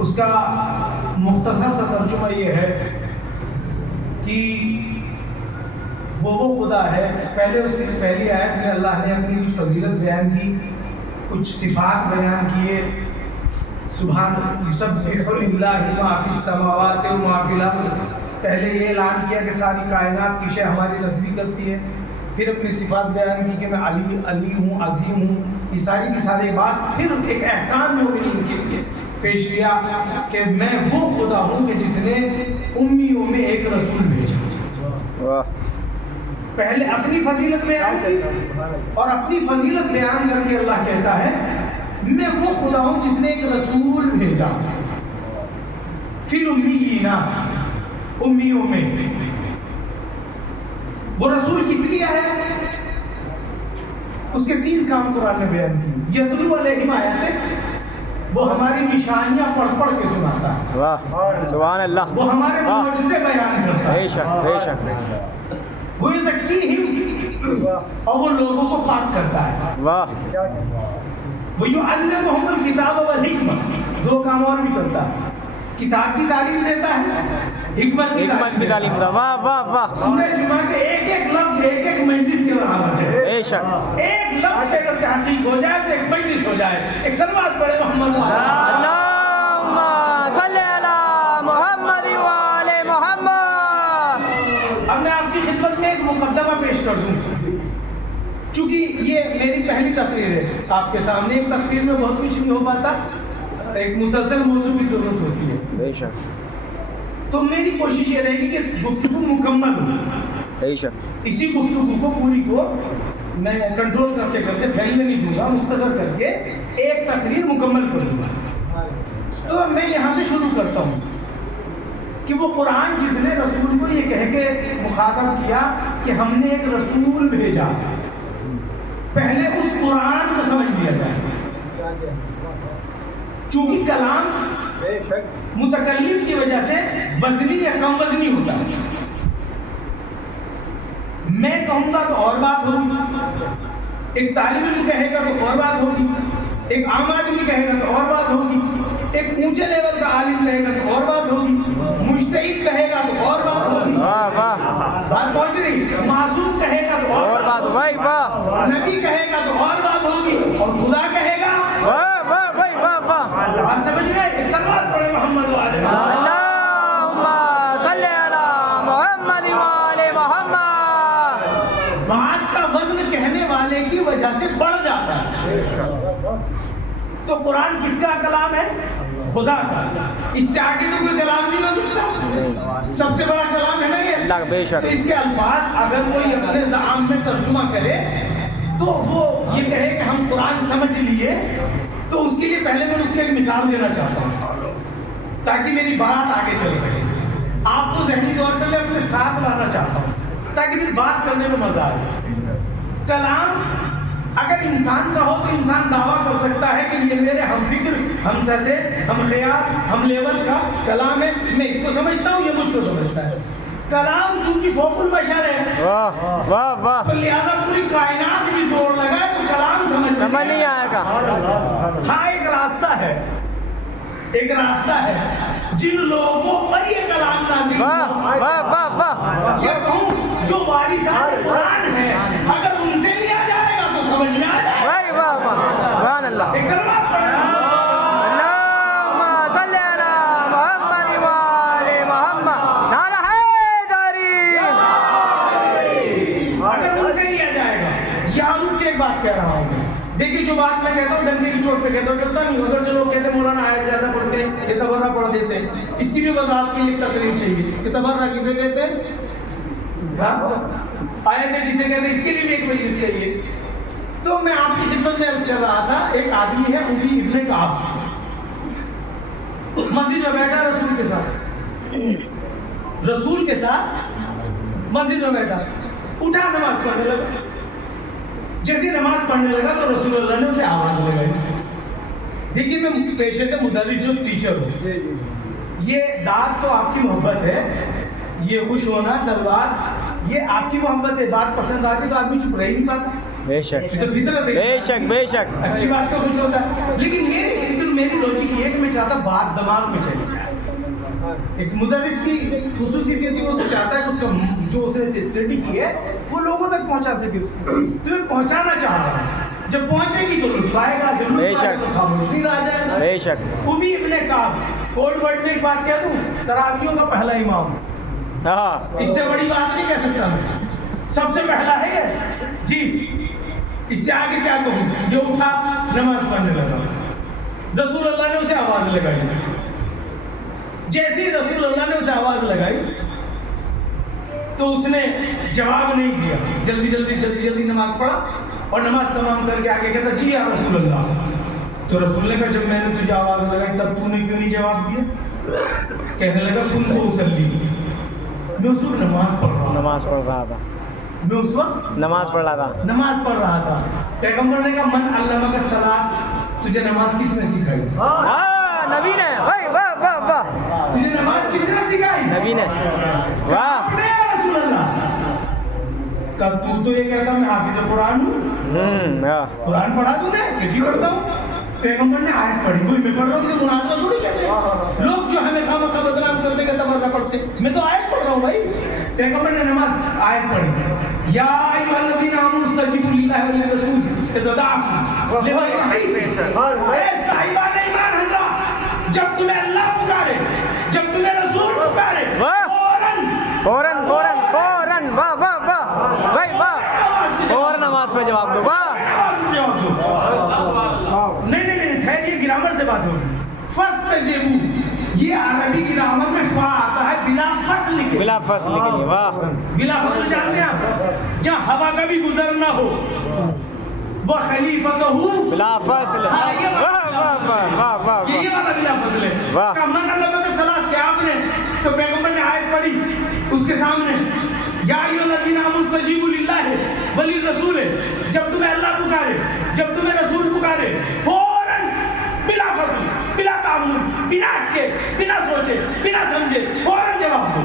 اس کا مختصر سا ترجمہ یہ ہے کہ وہ خدا ہے. پہلے اس کی پہلی آیت میں اللہ نے اپنی کچھ فضیلت بیان کی، کچھ صفات بیان کیے. سبحان یسبح للہ ما فی السماوات و ما فی الارض. پہلے یہ اعلان کیا کہ ساری کائنات کی شے ہماری تسبیح کرتی ہے. پھر اپنی صفات بیان کی کہ میں علی ہوں، عظیم ہوں. یہ ساری کی ساری بات پھر ایک احسان مومنین کے لیے پیش کیا کہ میں وہ خدا ہوں کہ جس نے امیوں میں ایک رسول بھیجا. پہلے اپنی فضیلت بیان کی اور اپنی فضیلت بیان کر کے اللہ کہتا ہے میں وہ خدا ہوں جس نے ایک رسول بھیجا فی الامیین، امیوں میں. وہ رسول کس لیے ہے؟ اس کے 3 کام قرآن نے بیان کی. یتلو علیہم آیاتہ، وہ ہماری نشانیاں پڑھ پڑھ کے سناتا ہے. واہ سبحان اللہ. وہ ہمارے معجزے بیان کرتا ہے. بے شک بے شک. وہ یزکیہم، اور وہ لوگوں کو پاک کرتا ہے. واہ. وَيُعَلِّمُهُمُ الْكِتَابَ وَالْحِکْمَةَ، 2 کام اور بھی کرتا ہے. کتاب کی تعلیم دیتا ہے، حکمت کی تعلیم دا. واہ واہ واہ. سورہ جمعہ کے ایک لفظ ایک مجلس کے برابر ہے. بے شک. ایک لفظ پہ اگر تحقیق ہو جائے تو ایک مجلس ہو جائے. ایک سلوات پڑھے محمد اللہم صلی علی محمد وآل محمد. اب میں آپ کی خدمت میں ایک مقدمہ پیش کر دوں. چونکہ یہ میری پہلی تقریر ہے آپ کے سامنے. ایک تقریر میں بہت کچھ نہیں ہو پاتا، ایک مسلسل موضوع کی ضرورت ہوتی ہے. بے شک. تو میری کوشش یہ رہے گی کہ گفتگو مکمل ہو. بے شک. اسی گفتگو کو پوری کو میں کنٹرول کرتے پھیلنے نہیں دوں گا، مختصر کر کے ایک تقریر مکمل کروں گا. تو میں یہاں سے شروع کرتا ہوں کہ وہ قرآن جس نے رسول کو یہ کہہ کے مخاطب کیا کہ ہم نے ایک رسول بھیجا، پہلے اس قرآن کو سمجھ لیا جائے. چونکہ کلام متکلم کی وجہ سے وزنی یا کم وزنی ہوتا ہے. میں کہوں گا تو اور بات ہوگی، ایک طالب علم کہے گا تو اور بات ہوگی، ایک عام آدمی کہے گا تو اور بات ہوگی، ایک اونچے لیول کا عالم کہے گا تو اور بات ہوگی، مجتہد کہے گا تو اور بات ہوگی. واہ واہ. بات پہنچ رہی. معصوم کہے گا تو اور بات. واہ واہ. نبی کہے گا تو اور بات ہوگی، اور خدا کہے گا. واہ واہ واہ واہ واہ. بات سمجھ گئے؟ ایک سلوات پڑھے محمد وآل محمد. اللہم صلی علی محمد وآل محمد. بات کا وزن کہنے والے کی وجہ سے بڑھ جاتا ہے. تو قرآن کس کا کلام ہے؟ خدا کا. اس سے آگے تو کوئی کلام نہیں ہو سکتا. سب سے بڑا کلام ہے نا یہ. اللہ بے شک. تو اس کے الفاظ اگر کوئی اپنے زعام میں ترجمہ کرے تو وہ یہ کہے کہ ہم قرآن سمجھ لیے، تو اس کے لیے پہلے میں رک کے ایک مثال دینا چاہتا ہوں تاکہ میری بات آگے چل سکے. آپ کو ذہنی طور پہ میں اپنے ساتھ لانا چاہتا ہوں تاکہ پھر بات کرنے میں مزہ آئے. کلام اگر انسان کا ہو تو انسان دعویٰ کر سکتا ہے کہ یہ میرے ہم فکر، ہم سطح، ہم خیال، ہم لیول کا کلام ہے، میں اس کو سمجھتا ہوں، یہ مجھ کو سمجھتا ہے. کلام چونکہ فوق البشر ہے، واہ واہ واہ. تو لہذا پوری کائنات بھی زور لگائے تو کلام سمجھ نہیں آئے گا. ہاں ایک راستہ ہے، ایک راستہ ہے جن لوگوں پر یہ کلام نازل واہ ہوا. واہ واہ واہ. یہ کہوں جو وارثان قرآن ہے، اگر ان سے لیا جائے گا تو سمجھ میں آ جائے گا. واہ واہ واہ. سبحان اللہ. ایک سلوات پڑھیں. اللہم صلی علی محمد وآل محمد. نعرہ حیدری. اگر ان سے لیا جائے گا. یہاں رک کے ایک بات کہہ رہا ہوں میں. دیکھیے جو بات میں کہتا ہوں ڈنڈے کی چوٹ پہ کہتا ہوں، ڈرتا نہیں ہوں. اگر جو لوگ کہتے ہیں مولانا آیت زیادہ پڑھتے ہیں، یہ تبرہ پڑھ دیتے ہیں، اس کی بھی وضاحت کے لیے ایک تقریر چاہیے کہ تبرہ کسے کہتے ہیں، آیتیں کسے کہتے ہیں، اس کے لیے بھی ایک مجلس چاہیے. تو میں آپ کی خدمت میں عرض کر رہا تھا، ایک آدمی ہے ابی ابن کعب، مسجد میں بیٹھا رسول کے ساتھ، رسول کے ساتھ مسجد میں بیٹھا، اٹھا نماز پڑھنے لگا. جیسے نماز پڑھنے لگا تو رسول اللہ نے اسے آواز لگائی. دیکھیے میں پیشے سے مدرس ہوں، ٹیچر ہوں. یہ داد تو آپ کی محبت ہے، یہ خوش ہونا سلوات یہ آپ کی محبت ہے. بات پسند آتی تو آدمی چپ رہ ہی نہیں پاتا. بے شک یہ تو فطرت ہے. بے شک بے شک. اچھی بات پہ خوش ہوتا ہے. لیکن میری فکر میری لوجک یہ ہے کہ میں چاہتا بات دماغ میں چلی جائے. ایک مدرس کی خصوصیت یہ تھی وہ چاہتا ہے کہ اس کا جو اس نے اسٹڈی کی ہے وہ لوگوں تک پہنچا سکے. تمہیں پہنچانا چاہ رہا ہے, جب پہنچے گی تو لطف آئے گا, جب لطف آئے گا تو خاموش نہیں رہ جائے گا. بے شک. ابی ابن کعب کوڈ ورڈ میں ایک بات کہہ دوں, تراویحوں کا پہلا امام. ہاں اس سے بڑی بات نہیں کہہ سکتا میں, سب سے پہلا ہے یہ جی. اس سے آگے کیا کہوں, یہ اٹھا نماز پڑھنے لگا, رسول اللہ نے اسے آواز لگائی. جیسے ہی رسول اللہ نے اسے آواز لگائی تو اس نے جواب نہیں دیا, جلدی نماز پڑھا اور نماز تمام کر کے آگے کہتا جی یا رسول اللہ. تو رسول نے کہا جب میں نے تجھے آواز لگائی تب تو نے کیوں نہیں جواب دیا؟ کہنے لگا کن تو اصلی, میں اس وقت نماز پڑھ رہا تھا. میں اس وقت نماز پڑھ رہا تھا. پیغمبر نے کہا من علمک الصلاۃ, تجھے نماز کس نے سکھائی؟ نبی نے. واہ واہ واہ, تجھے نماز کس نے سکھائی؟ نبی نے. واہ رسول اللہ. کب تو یہ کہتا میں حافظ قرآن ہوں, قرآن پڑھا تو نے کہ جی پڑھتا ہوں. پیغمبر نے آیت پڑھی, کوئی میں پڑھ رہا ہوں کہ مناظرہ تھوڑی کہتے ہیں لوگ جو ہمیں خواہ بدنام کرتے کہ تبرہ پڑھتے, میں تو آیت پڑھ رہا ہوں بھائی. پیغمبر نے نماز آیت پڑھی, یا ایھا الذین آمنوا استجیبوا للہ وللرسول اذا دعاکم لما یحییکم. اے صاحبان ایمان حضرات, جب تمہیں اللہ پکارے, جب تمہیں رسول پکارے, فوراً واہ واہ واہ بھائی واہ, فوراً نماز پہ جواب دو. واہ نہیں ٹھہریے, گرامر سے بات ہوگی. فاستجیبوا, یہ عربی گرامر میں فا آتا ہے بلا فصل کے لیے. واہ بلا فصل جانتے ہیں آپ, جہاں ہوا کا بھی گزر نہ ہو. وہ خلیفتہ بلا فصل. واہ واہ واہ واہ, یہ والا بلا فصل ہے. کہ من علمک الصلاۃ, کہ آپ نے, تو پیغمبر نے آیت پڑھی اس کے سامنے, یا ایھا الذین آمنوا استجیبوا للہ وللرسول, جب تمہیں اللہ پکارے, جب تمہیں رسول پکارے, فوراً بلا فصل, بلا تعمل, بنا اٹکے, بنا سوچے, بنا سمجھے, فوراً جواب دو.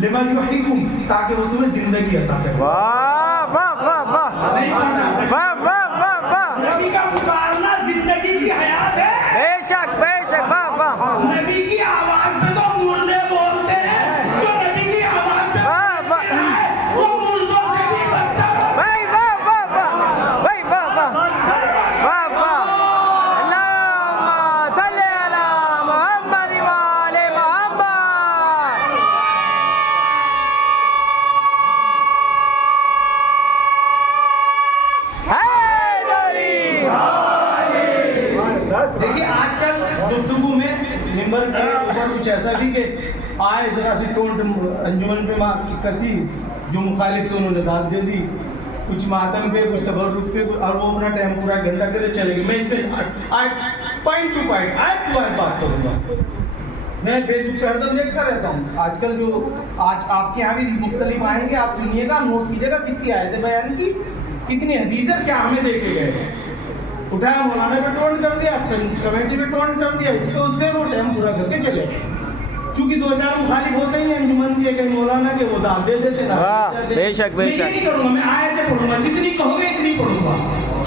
لما یحییکم, تاکہ وہ تمہیں زندگی عطا کرے. واہ واہ واہ واہ, نہیں پہنچا سکتے. واہ واہ واہ واہ, نبی کا پکارنا زندگی کی حیات ہے. بے شک واہ واہ. نبی کی آواز پہ تو مردے بولتے ہیں, جو نبی کی آواز پہ بولتے ہیں وہ مردوں سے بھی بدتر ہے. بھائی واہ واہ واہ, بھائی واہ واہ واہ واہ. اللہم صلی علی محمد وآل محمد. حیدری. دیکھیے آج کل گفتگو میں ممبر کے اوپر کچھ ایسا بھی کہ آئے ذرا سی ٹونٹ انجمن پہ کسی, جو مخالف تھے انہوں نے داد دے دی, کچھ ماتم پہ, کچھ تبرک پہ, اور وہ اپنا ٹائم پورا گھنٹہ کرے چلے گئے. میں اس پہ پوائنٹ ٹو پوائنٹ, آیت ٹو آیت بات کروں گا. میں فیس بک پہ ہر دم دیکھتا رہتا ہوں. آج کل جو آج آپ کے یہاں بھی مختلف آئیں گے, آپ سنیے گا, نوٹ کیجیے گا کتنی آیتیں بیان کی, کتنی حدیثیں کیا ہمیں دیکھے گئے. اٹھایا مولانا پہ ٹونٹ کر دیا, کمیٹی پہ ٹونٹ کر دیا, اس پہ اس پہ وہ ٹائم پورا کر کے چلے گئے. چونکہ دو چار مخالف ہوتے ہی ہیں انجمن کے, کہ مولانا کے, وہ داد دے دیتے ہیں. بے شک میں یہ نہیں کروں گا, میں آیتیں پڑھوں گا, جتنی کہو گے اتنی پڑھوں گا.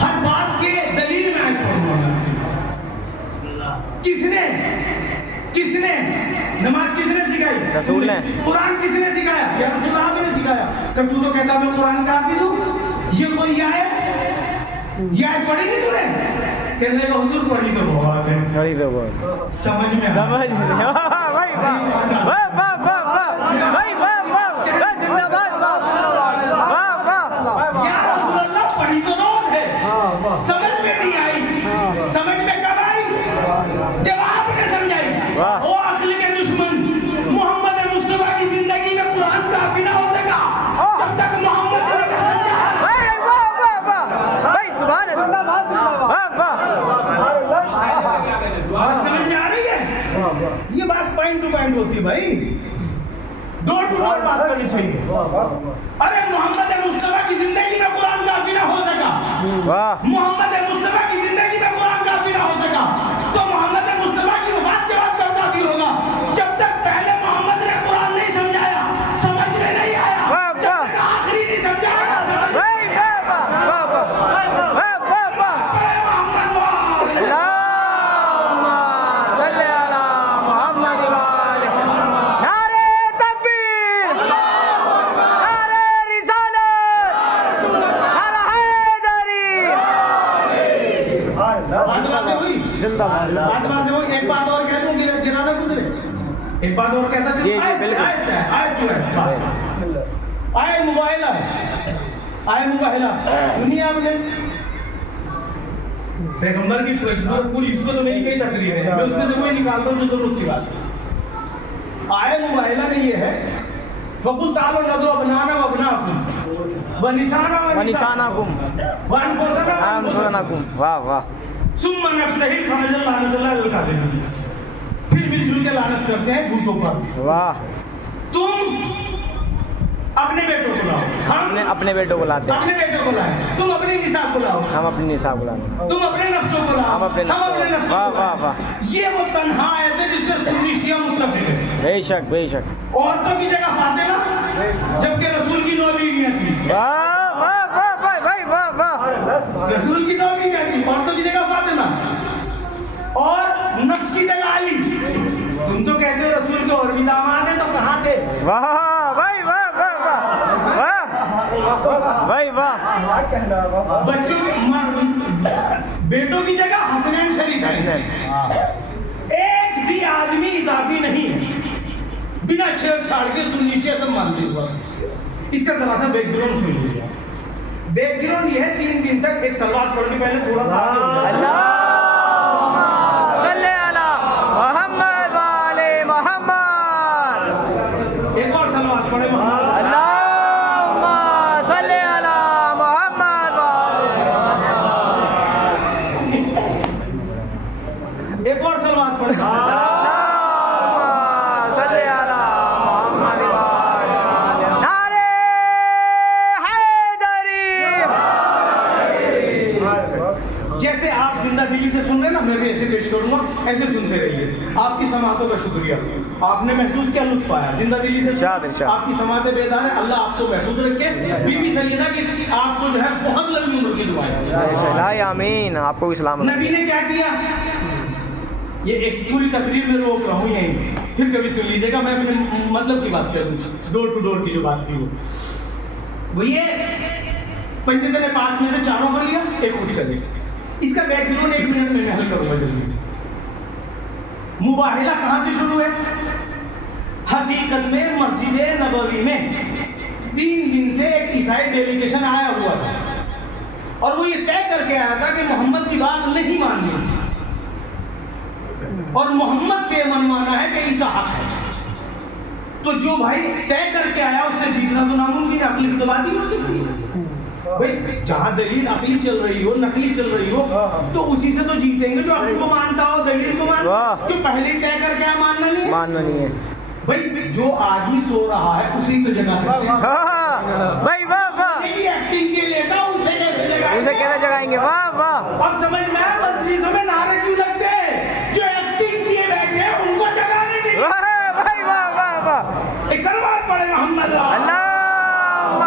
ہر بات کے دلیل میں آیت پڑھوں گا. کس نے نماز کس نے سکھائی؟ رسول نے. قرآن کس نے سکھایا؟ یا رسول اللہ نے سکھایا. کہ تو کہتا میں قرآن کا حافظ ہوں, یہ کوئی آیت پڑھی نہیں تو نے؟ کہنے لگا حضور پڑھی تو بہت ہے, پڑھی تو بہت, سمجھ میں سمجھ نہیں. بھائی واہ واہ واہ واہ, بھائی واہ واہ, زندہ باد, واہ واہ. یا رسول اللہ پڑھی تو بہت ہے, سمجھ میں نہیں آئی. سمجھ میں کب آئی؟ جب آپ نے سمجھائی. او عقل کے دشمن, محمد مصطفیٰ کی زندگی میں قرآن کافی نہ ہو سکا جب تک محمد نے نہ سمجھا. واہ واہ واہ, بھائی سبحان اللہ, واہ واہ. بات سمجھ میں آ رہی ہے؟ یہ بات پوائنٹ ٹو پوائنٹ ہوتی ہے بھائی, ڈور ٹو ڈور بات کرنی چاہیے. ارے محمد مصطفیٰ کی زندگی میں قرآن کافی نہ ہو سکا, محمد مصطفیٰ کی زندگی میں قرآن کافی نہ ہو سکا, تو محمد مصطفیٰ کی وفات کے بعد کب کافی ہوگا؟ جب تک پہلے محمد نے قرآن نہیں سمجھایا, سمجھ میں نہیں آیا, جب تک آخری نہیں سمجھایا, سمجھ میں نہیں آیا. اللہم ایک بات اور کہتا جی، جی، آئے بالکل۔ مباہلہ ہے، آئے مباہلہ سنیے آپ نے پیغمبر کی پوری اس میں تو میری کئی تقریر ہے، میں اس میں سے کوئی نکالتا ہوں جو ضرورت کی بات ہے۔ آئے مباہلہ میں یہ ہے فَقُلْ تَعَالَوْا نَدْعُ أَبْنَاءَنَا وَأَبْنَاءَكُمْ وَنِسَاءَنَا وَنِسَانَكُمْ وَأَنفُسَنَا وَأَنفُسَنَكُمْ واہ واہ ثُمَّ نَبْتَهِلْ فَنَجْعَلْ لَعْنَتَ اللَّهِ عَلَى الْكَاذِبِينَ، پھر مل جل کے لعنت کرتے ہیں جھوٹوں پر۔ واہ تم اپنے بیٹوں کو لاؤ، ہم اپنے بیٹوں کو لاتے ہیں، اپنے بیٹوں کو لائیں، تم اپنی نساء کو لاؤ، ہم اپنی نساء کو لاتے ہیں، تم اپنے نفسوں کو لاؤ، ہم اپنے نفسوں کو، نفسوں واہ کو واہ لاؤ۔ واہ، یہ وہ تنہا آیت ہے جس میں سنی شیعہ متفق ہے۔ بے شک بے شک، عورتوں کی جگہ فاطمہ جبکہ رسول کی 9 بیویاں تھیں، واہ واہ واہ واہ بھائی واہ واہ، رسول کی 9 بیویاں تھیں، عورتوں کی جگہ فاطمہ اور نفس کی جگہ علی۔ تم تو کہتے ہو رسول کے اور بھی داماد ہیں، تو کہاں تھے؟ واہ بھائی واہ واہ واہ واہ بھائی واہ، بچوں کے بیٹوں کی جگہ حسنین شریف ہے، ایک بھی آدمی اضافی نہیں ہے، بنا چھیڑ چھاڑ کے سنی شیعہ سب مان لیے ہوا۔ اس کا ذرا سا بیک گراؤنڈ سن لیجیے۔ بیک گراؤنڈ یہ ہے 3 دن تک ایک سلوات پڑھ کے پہلے تھوڑا سا آگے ہو جائے۔ اللہم صلی علی محمد وآل محمد، ایک اور سلوات پڑھے محمد، اللہم صلی علی محمد وآل ایک اور سلوات پڑھے اللہم صلی علی محمد وآل نعرہ حیدری۔ جیسے آپ زندہ دلی سے سن رہے ہیں نا، میں بھی ایسے پیش کروں گا، ایسے سنتے رہیے۔ آپ کی سماعتوں کا شکریہ، آپ نے محسوس کیا لطف آیا زندہ دلی سے ارشاد، ارشاد۔ آپ کی سماعتیں بیدار ہیں، اللہ آپ کو محفوظ رکھے۔ بی بی سیدہ کی آپ کو جو ہے بہت لمبی عمر کی دعائیں۔ لا آمین، آپ کو بھی سلام۔ نبی نے کیا کیا؟ یہ ایک پوری تقریر میں روک رہا ہوں یہیں، پھر کبھی سن لیجیے گا، میں اپنے مطلب کی بات کروں، ڈور ٹو ڈور کی جو بات تھی وہ یہ پنجتن پاک میں سے 4 کو لیا، ایک خود چلے۔ اس کا بیک گراؤنڈ 1 منٹ میں حل کروں گا جلدی سے۔ مباہلہ کہاں سے شروع ہے؟ حقیقت میں مسجد نبوی میں 3 دن سے ایک عیسائی ڈیلیگیشن آیا ہوا تھا، اور وہ یہ طے کر کے آیا تھا کہ محمد کی بات نہیں ماننی اور محمد سے منوانا ہے کہ عیسیٰ حق ہے۔ تو جو بھائی طے کر کے آیا اس سے جیتنا تو ناممکن ہے، عقلی تو بات ہی نہیں ہو سکتی ہے۔ بھائی جہاں دلیل عقلی چل رہی ہو، نقلی چل رہی ہو، تو اسی سے تو جیتیں گے جو عقل کو مانتا ہو، دلیل کو مانتا ہو۔ جو پہلے ہی طے کر کے آیا ماننا نہیں ہے، ماننا نہیں ہے بھائی جو آدمی سو رہا ہے اسی کو جگا سکتے ہیں۔ بھائی واہ واہ، ایکٹنگ کے لیتا اسے کیسے جگائیں گے؟ اسے کیسے جگائیں گے؟ واہ واہ، اب سمجھ میں آیا مجلسوں میں نعرے کیوں لگتے ہیں؟ جو ایکٹنگ کیے بیٹھے ہیں ان کو جگانے کے لیے۔ واہ بھائی واہ واہ واہ، ایک سلوات پڑھے محمد اللہم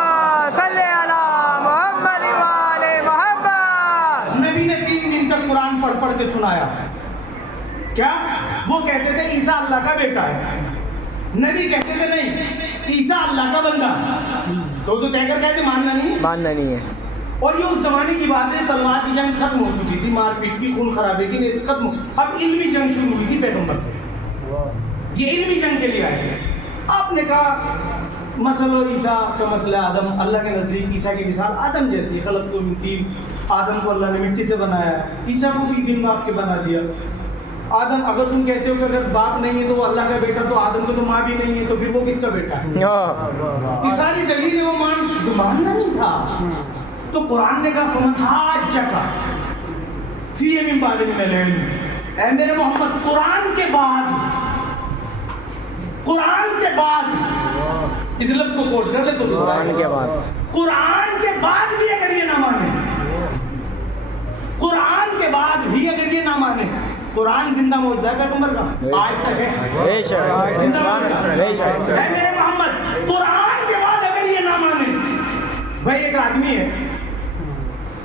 صلی علی محمد وآل محمد۔ نبی نے 3 دن تک قرآن پڑھ پڑھ کے سنایا۔ کیا وہ کہتے تھے عیسیٰ اللہ کا بیٹا ہے، نبی کہتے تھے نہیں عیسیٰ اللہ کا بندہ ہے۔ تو طے کر کہتے ماننا نہیں ہے، ماننا نہیں ہے، اور یہ اس زمانے کی بات ہے، تلوار کی جنگ ختم ہو چکی تھی، مار پیٹ کی، خون خرابے کی ختم، اب علمی جنگ شروع ہوئی تھی پیغمبر سے۔ یہ علمی جنگ کے لیے آئے تھے۔ آپ نے کہا مسئلہ عیسیٰ کا مسئلہ آدم، اللہ کے نزدیک عیسیٰ کی مثال آدم جیسی، خلقت من طین، آدم کو اللہ نے مٹی سے بنایا، عیسیٰ کو بھی دن باپ کے بنا دیا۔ آدم اگر تم کہتے ہو کہ اگر باپ نہیں ہے تو وہ اللہ کا بیٹا، تو آدم کو تو ماں بھی نہیں ہے، تو پھر وہ کس کا بیٹا ہے؟ یہ ساری دلیلیں وہ ماننا نہیں تھا۔ تو قرآن نے کہا فمن حاجک فیہ من بعد من العلم، اے میرے محمد قرآن کے بعد اس لفظ کو کوٹ کر لے تو قرآن کے بعد، قرآن کے بعد بھی اگر یہ نہ مانے، قرآن کے بعد بھی اگر یہ نہ مانے، قرآن زندہ معجزہ ہے پیغمبر کا، آج تک ہے، بے شک زندہ معجزہ ہے۔ بے شک، اے میرے محمد قرآن کے بعد اگر یہ نہ مانے، بھائی ایک آدمی ہے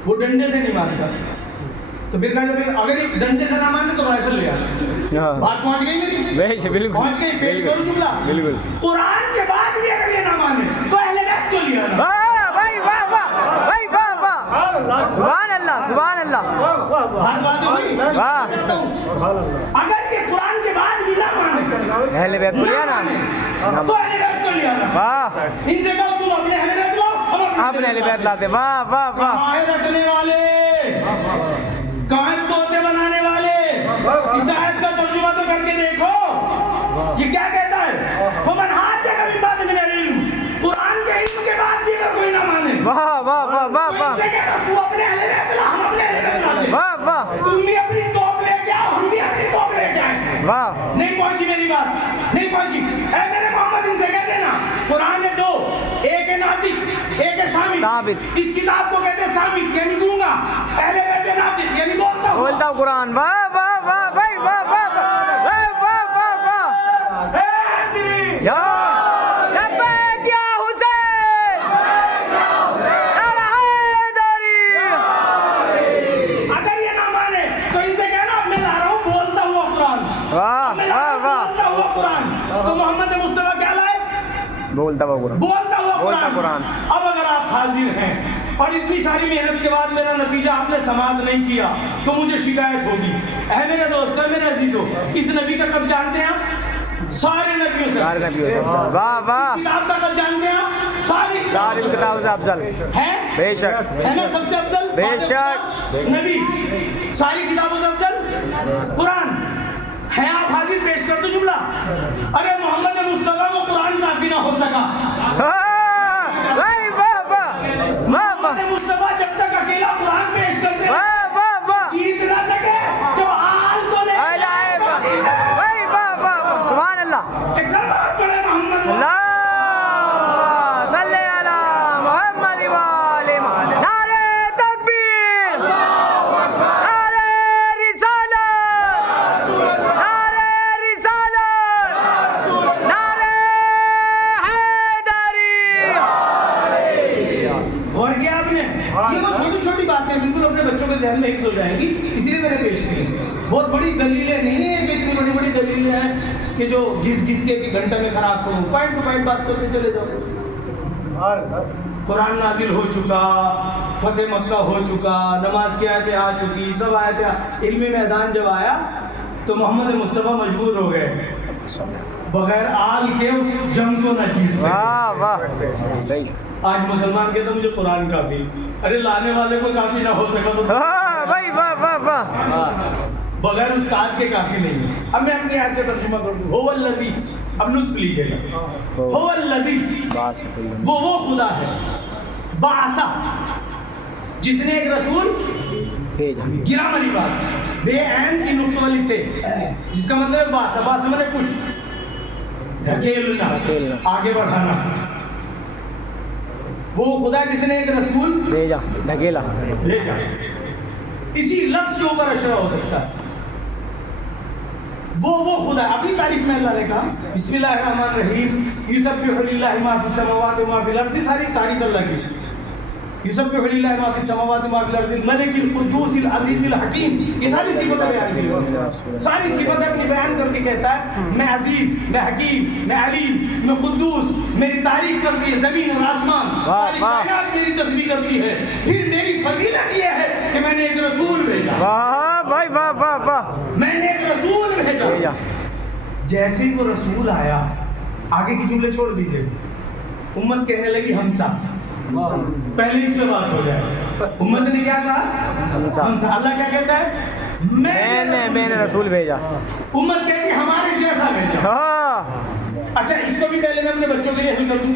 وہ ڈنڈے سے نہیں مانتا، تو پھر کہا جب اگر ایک ڈنڈے سے نہ مانے تو رائفل لے آتا۔ بات پہنچ گئی میری؟ بے شک، بالکل پہنچ گئی، پیش کروں جملہ؟ بالکل۔ قرآن کے بعد بھی اگر یہ نہ مانے تو اہل بیت کو لیا نا۔ واہ بھائی واہ واہ بھائی واہ واہ، سبحان اللہ سبحان اللہ، بات واضح ہوئی؟ واہ، اگر یہ قرآن کے بعد بھی نہ مانے اہل بیت کو لیا نا تو اہل بیت کو لیا نا. واہ ان سے کہو تم اپنے اہل بیت لاؤ, ہم اپنے اہل بیت لاتے. واہ واہ واہ کہاں ہے رٹنے والے, کہاں ہے طوطے بنانے والے. اس آیت کا ترجمہ تو کر کے دیکھو, یہ کیا کہتا ہے, فمن حاجک من بعد من العلم, قرآن کے علم کے بعد بھی اگر کوئی نہ مانے, واہ واہ واہ واہ تو واہ ان سے کہنا تو اپنے اہل بیت لا, ہم اپنے اہل بیت لاتے. واہ واہ تم بھی اپنی توپ لے کے آؤ, ہم بھی اپنی توپ لے کے آئیں. واہ نہیں پہنچی میری بات, نہیں پہنچی. اے میرے محمد ان سے کہہ دینا, قرآن نے دو, ایک ہے ناطق, ایک ہے ثابت. اس کتاب کو کہتے ہیں ثابت یعنی گونگا, اہل بیت ناطق یعنی بولتا ہوا. بولتا ہوں قرآن. واہ واہ واہ بھائی واہ واہ واہ واہ واہ واہ حیدری, یا لبیک یا حسین نعرہ حیدری. اگر یہ نہ مانے تو ان سے کہنا اب میں لا رہا ہوں بولتا ہوا قرآن, واہ میں لا رہا واہ ہوں واہ بولتا ہوا قرآن. تو محمد مصطفیٰ کیا لائے, بولتا ہوا قرآن. بولتا ہوا بولتا قرآن. قرآن. اب اگر آپ حاضر ہیں اور اتنی ساری محنت کے بعد میرا نتیجہ آپ نے سماعت نہیں کیا تو مجھے شکایت ہوگی. اے میرے دوستو, میرے عزیزو, اس نبی کا کب جانتے ہیں آپ, سارے نبیوں سے. سارے نبیوں سے افضل. واہ واہ کتاب کا کب جانتے ہیں آپ, ساری کتابوں سے افضل. ہے, بے شک ہے نا سب سے افضل, بے شک. نبی ساری کتابوں سے افضل قرآن ہے. آپ حاضر, پیش کر دو جملہ. ارے محمد مصطفیٰ کو قرآن کافی نہ ہو سکا. واہ واہ واہ واہ محمد مصطفیٰ جب تک اکیلا قرآن پیش کرتے واہ واہ واہ جیت نہ سکے جو آل کو لے واہ واہ سبحان اللہ. ایک سلام پڑھے محمد. اللہم صلی علی محمد و آل محمد. نعرہ تکبیر, نعرہ رسالت, نعرہ رسالت, نعرہ حیدری. غور کیا آپ نے, یہ وہ چھوٹی چھوٹی باتیں بالکل اپنے بچوں کے ذہن میں حفظ ہو جائیں گی, اسی لیے میں نے پیش کی. بہت بڑی دلیلیں نہیں ہیں کہ اتنی بڑی بڑی دلیلیں ہیں کہ جو گھس گھس کے گھنٹے میں خراب کروں, پوائنٹ ٹو پوائنٹ بات کرتے چلے جاؤ. قرآن نازل ہو چکا, فتح مکہ ہو چکا, نماز کی آیتیں آ چکی, سب آیتیں. علمی میدان جب آیا تو محمد مصطفیٰ مجبور ہو گئے بغیر آل کے اس جنگ کو نہ جیت سکے. واہ واہ آج مسلمان کہتا مجھے قرآن کافی, ارے لانے والے کو کافی نہ ہو سکا تو بھائی واہ واہ واہ بغیر استاد کے کافی نہیں ہے. اب میں اپنی آیت کا ترجمہ کروں, هو الذی, اب لطف لیجیے گا, هو الذی, وہ خدا ہے, بعثا, جس نے ایک رسول گرامری بات, بے عین کی نقطہ والی سے, جس کا مطلب ہے بعثا, بعثا مطلب پش, دھکیلنا, آگے بڑھانا. وہ خدا جس نے ایک رسول بھیجا, ڈھکیلا, بھیجا. اسی لفظ کے اوپر اشرا ہو سکتا ہے. وہ خدا. اپنی تعریف میں اللہ نے کہا بسم اللہ الرحمن الرحیم, یسبح للہ ما فی السماوات و ما فی الارض. ساری تعریف اللہ کی. یسبح للہ ما فی السماوات و ما فی الارض الملک القدوس العزیز الحکیم. یہ ساری صفتیں بیان کی, ساری صفتیں اپنی بیان کر کے کہتا ہے میں عزیز, میں حکیم, میں علیم, میں قدوس. میری تعریف کرتی ہے زمین اور آسمان, ساری کائنات میری تسبیح کرتی ہے. پھر میری فضیلت یہ ہے کہ میں نے ایک رسول بھیجا. واہ بھائی واہ واہ واہ, میں نے ایک رسول بھیجا. جیسے ہی وہ رسول آیا, آگے کی جملے چھوڑ دیجئے, امت کہنے لگی ہمسا. پہلے اس پہ بات ہو جائے. امت نے کیا کہا, ہمسا. اللہ کیا کہتا ہے, میں نے رسول بھیجا. امت کہتی ہے ہمارے جیسا بھیجا. ہاں اچھا, اس کو بھی پہلے میں اپنے بچوں کے لیے حل کر دوں.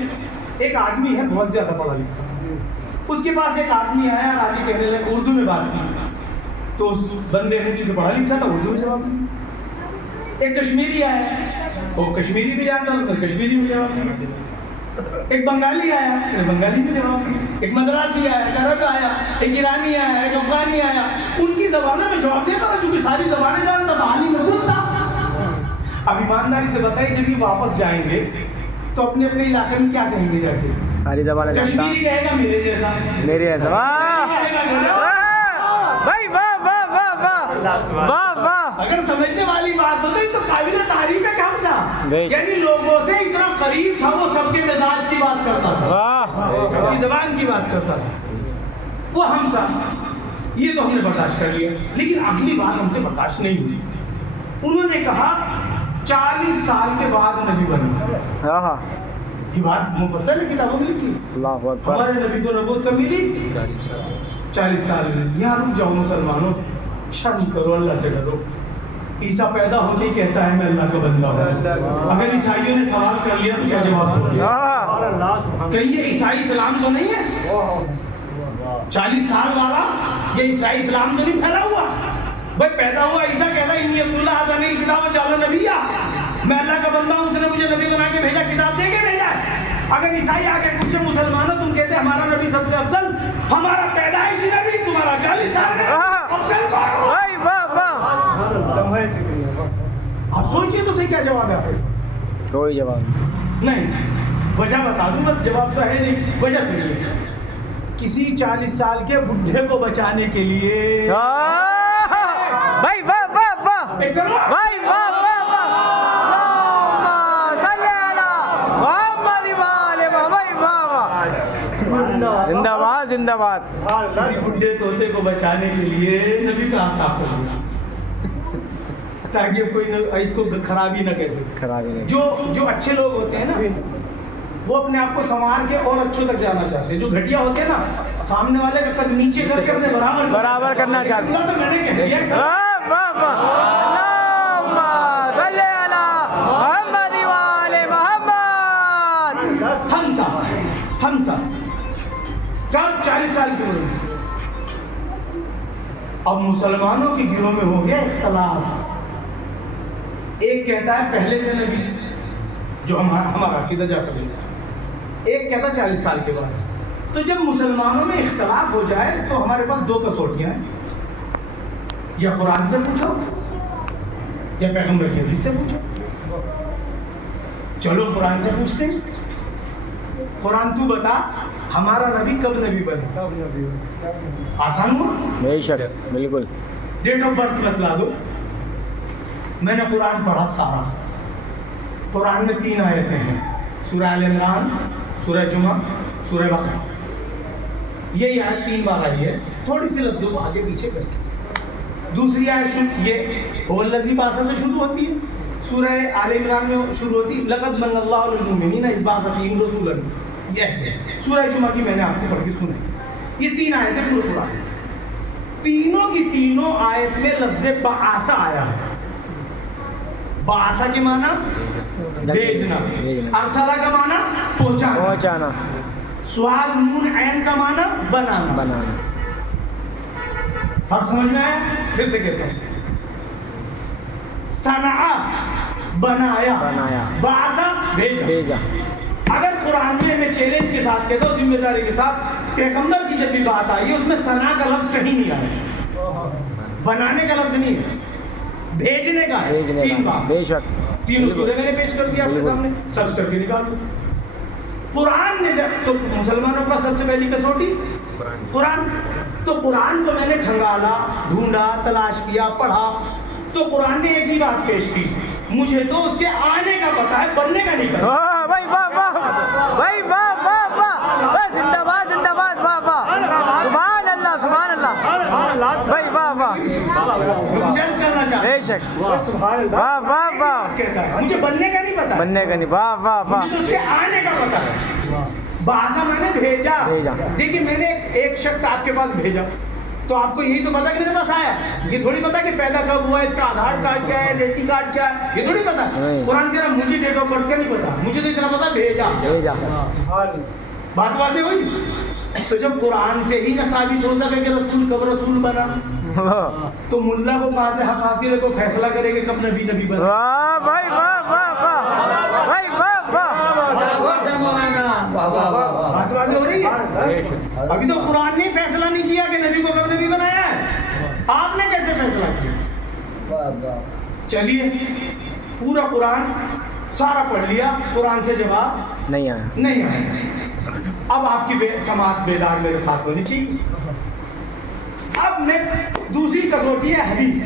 ایک آدمی ہے بہت زیادہ پڑھا لکھا, اس کے پاس ایک آدمی آیا اور آگے کہنے لگا, اردو میں بات کی, تو اس بندے نے چونکہ پڑھا لکھا تھا اردو میں جواب دیا. ایک کشمیری آیا, وہ کشمیری بھی جانتا تھا, اس نے کشمیری میں جواب دیا. ایک بنگالی آیا, اس نے بنگالی میں جواب دیا. ایک مدراسی آیا, ایک عرب آیا, ایک ایرانی آیا, ایک افغانی آیا. ان کی زبانوں میں جواب دیتا تھا, چونکہ ساری زبانیں جانتا تھا, عالم مدد تھا. اب ایمانداری سے بتائیے, جب یہ واپس جائیں گے تو اپنے اپنے علاقے میں کیا کہیں گے جا کے؟ ساری زبانیں جانتا. کشمیری کہے گا میرے جیسا, میرے جیسا. واہ بھائی واہ واہ واہ واہ واہ واہ. اگر سمجھنے والی بات ہوتی تو قابل تعریف ہے کہ ہمسا, یعنی لوگوں سے اتنا قریب تھا, وہ سب کے مزاج کی بات کرتا تھا, واہ سب کی زبان کی بات کرتا تھا. وہ ہمسا, یہ تو ہم نے برداشت کر لیا. لیکن اگلی بات ہم سے برداشت نہیں ہوئی. انہوں نے کہا 40 سال کے بعد نبی بنے. ہاں ہاں یہ بات مفصل کتابوں میں لکھی. اللہ اکبر. ہمارے نبی کو نبوت کب ملی؟ 40 سال میں. یہاں رک جاؤ مسلمانوں, شرم کرو, اللہ سے ڈرو. عیسیٰ پیدا ہوتے ہی کہتا ہے میں اللہ کا بندہ ہوں. اگر عیسائیوں نے سوال کر لیا تو کیا جواب دو گے؟ کہیں یہ عیسائی اسلام تو نہیں ہے؟ 40 سال والا یہ عیسائی اسلام تو نہیں پھیلا ہوا؟ بھائی پیدا ہوا عیسیٰ کہتا ہے انی عبداللہ آتانی الکتاب وجعلنی نبیا, میں اللہ کا بندہ ہوں, اس نے مجھے نبی بنا کے بھیجا, کتاب دے کے بھیجا ہے. اگر عیسائی آگے پوچھے مسلمانوں تم کہتے ہمارا نبی سب سے افضل, ہمارا پیدائشی نبی تمہارا 40 سال میں افضل کون ہوا؟ بھائی واہ واہ. آپ سوچئے تو صحیح کیا جواب ہے آپ کے؟ کوئی جواب نہیں. وجہ بتا دوں, بس جواب تو ہے نہیں, وجہ سے نہیں. کسی 40 سال کے بڈھے کو بچانے کے لیے بھائی واہ واہ واہ. بھائی واہ واہ واہ. اللہم صلی علی محمد وآل محمد. واہ واہ. زندہ باد زندہ باد. کسی بڈھے طوطے کو بچانے کے لیے نبی کا صاف کر دیا تاکہ کوئی اس کو خرابی نہ کہے. خرابی نہیں. جو اچھے لوگ ہوتے ہیں نا وہ اپنے آپ کو سنوار کے اور اچھوں تک جانا چاہتے ہیں. جو گھٹیا ہوتے ہیں نا سامنے والے کا قد نیچے کر کے اپنے برابر کرنا چاہتے ہیں. تو میں نے کہہ دیا کہ واہ واہ واہ. اللہم صلی علی محمد وآل محمد. ہمسا کب 40 سال کی عمر میں. اب مسلمانوں کے گروہ میں ہو گیا اختلاف. ایک کہتا ہے پہلے سے نبی, جو ہمارا عقیدہ جعفر ہے. ایک کہتا 40 سال کے بعد. تو جب مسلمانوں میں اختلاف ہو جائے تو ہمارے پاس 2 کسوٹیاں ہیں, یا قرآن سے پوچھو یا پیغمبر کی حدیث سے پوچھو. چلو قرآن سے پوچھتے ہیں. قرآن تو بتا ہمارا نبی کب نبی بنے؟ آسان ہوا. بے شک بالکل. ڈیٹ آف برتھ بتلا دو. میں نے قرآن پڑھا سارا. قرآن میں 3 آیتیں ہیں, سورہ آل عمران, سورہ جمعہ, سورہ بقرہ. یہ آیت 3 بار آئی ہے, تھوڑی سی لفظوں کو آگے پیچھے کر کے. دوسری آیت یہ هو الذی بعث سے شروع ہوتی ہے, سورہ آل عمران میں شروع ہوتی ہے لقد من اللہ علی المؤمنین اذ بعث فیہم رسولا. ایسے سورہ جمعہ کی میں نے آپ کو پڑھ کے سنائی. یہ 3 آیتیں پورے قرآن میں. تینوں کی تینوں آیت میں لفظ بعث آیا ہے. بعث کے معنی بھیجنا, ارسلہ کا معنی پہنچانا, سواد نون عین کا معنی بنانا. فرق سمجھ میں آیا؟ پھر سے کہتا ہوں. صنع بنایا, بعث بھیجا. اگر قرآن میں چیلنج کے ساتھ کہتا ہوں, ذمہ داری کے ساتھ, پیغمبر کی جب بھی بات آئی ہے اس میں صنع کا لفظ کہیں نہیں آیا, بنانے کا لفظ نہیں ہے, بھیجنے کا ہے. 3 بار. بے شک. 3 سورے میں نے پیش کر دیا آپ کے سامنے, سرچ کر کے نکال دو. قرآن نے جب تو مسلمانوں کا سب سے پہلی کسوٹی قرآن. تو قرآن کو میں نے کھنگالا, ڈھونڈا, تلاش کیا, پڑھا, تو قرآن نے ایک ہی بات پیش کی, مجھے تو اس کے آنے کا پتا ہے, بننے کا نہیں پتا. بھائی واہ واہ. بھائی واہ واہ واہ. زندہ باد زندہ باد. واہ واہ. سبحان اللہ سبحان اللہ. بھائی واہ واہ. جج کرنا چاہتا بے شک. واہ واہ واہ. کہتا ہے مجھے بننے کا نہیں پتا, بننے کا نہیں. واہ واہ واہ. مجھے تو اس کے آنے کا پتا ہے. بعثہ میں نے بھیجا. دیکھیے میں نے ایک شخص آپ کے پاس بھیجا تو آپ کو یہی تو پتا کہ میرے پاس آیا, یہ تھوڑی پتا کہ پیدا کب ہوا, اس کا آدھار کارڈ کیا ہے, آئیڈینٹی کارڈ کیا ہے, یہ تھوڑی پتا. قرآن کہہ رہا مجھے ڈیٹ آف برتھ کا نہیں پتا, مجھے تو اتنا پتا بھیجا. بات واضح ہوئی. تو جب قرآن سے ہی نہ ثابت ہو سکے کہ رسول کب رسول بنا, تو ملا کو کہاں سے حق حاصل ہے, کو فیصلہ کرے کہ کب نبی بنا. واہ بھائی واہ واہ واہ. بھائی واہ واہ. بات واضح ہو رہی ہے. ابھی تو قرآن نے فیصلہ نہیں کیا کہ نبی کو کب نبی بنایا ہے, آپ نے کیسے فیصلہ کیا؟ چلیے پورا قرآن سارا پڑھ لیا, قرآن سے جواب نہیں آیا. اب آپ کی سماعت بیدار میرے ساتھ ہونی چاہیے. اب میں دوسری کسوٹی ہے حدیث.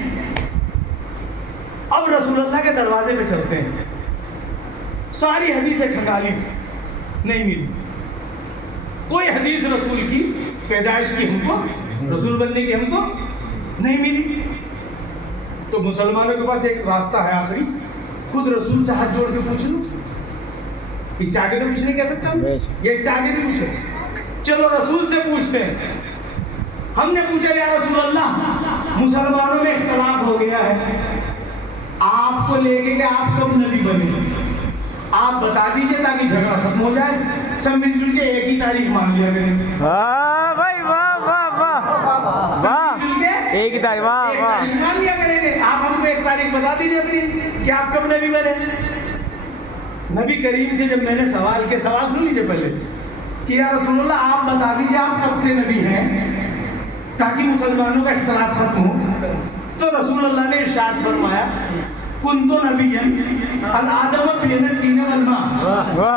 اب رسول اللہ کے دروازے پہ چلتے ہیں. ساری حدیثیں کھنگالی, نہیں ملی کوئی حدیث رسول کی پیدائش کی ہم کو, رسول بننے کی ہم کو نہیں ملی. تو مسلمانوں کے پاس ایک راستہ ہے آخری, خود رسول سے ہاتھ جوڑ کے پوچھ لو، اس سے آگے تو کچھ نہیں کہہ سکتا ہم، یا اس سے آگے بھی پوچھے. چلو رسول سے پوچھتے ہیں. ہم نے پوچھا یا رسول اللہ مسلمانوں میں اختلاف ہو گیا ہے آپ کو لے کے کہ آپ کب نبی بنے، آپ بتا دیجئے تاکہ جھگڑا ختم ہو جائے، سب مل جل کے ایک ہی تاریخ مان لیا کریں. واہ بھائی واہ واہ واہ سب مل کے ایک ہی تاریخ، واہ ایک واہ. تاریخ مان لیا کریں گے. آپ ہم کو ایک تاریخ بتا دیجئے اپنی کہ آپ کب نبی بنے. نبی کریم سے جب میں نے سوال کیا، سوال سن لیجئے پہلے کہ یا رسول اللہ آپ بتا دیجئے آپ کب سے نبی ہیں تاکہ مسلمانوں کا اختلاف ختم ہو. تو رسول اللہ نے ارشاد فرمایا کنت نبیا الآدم بین الطین والماء،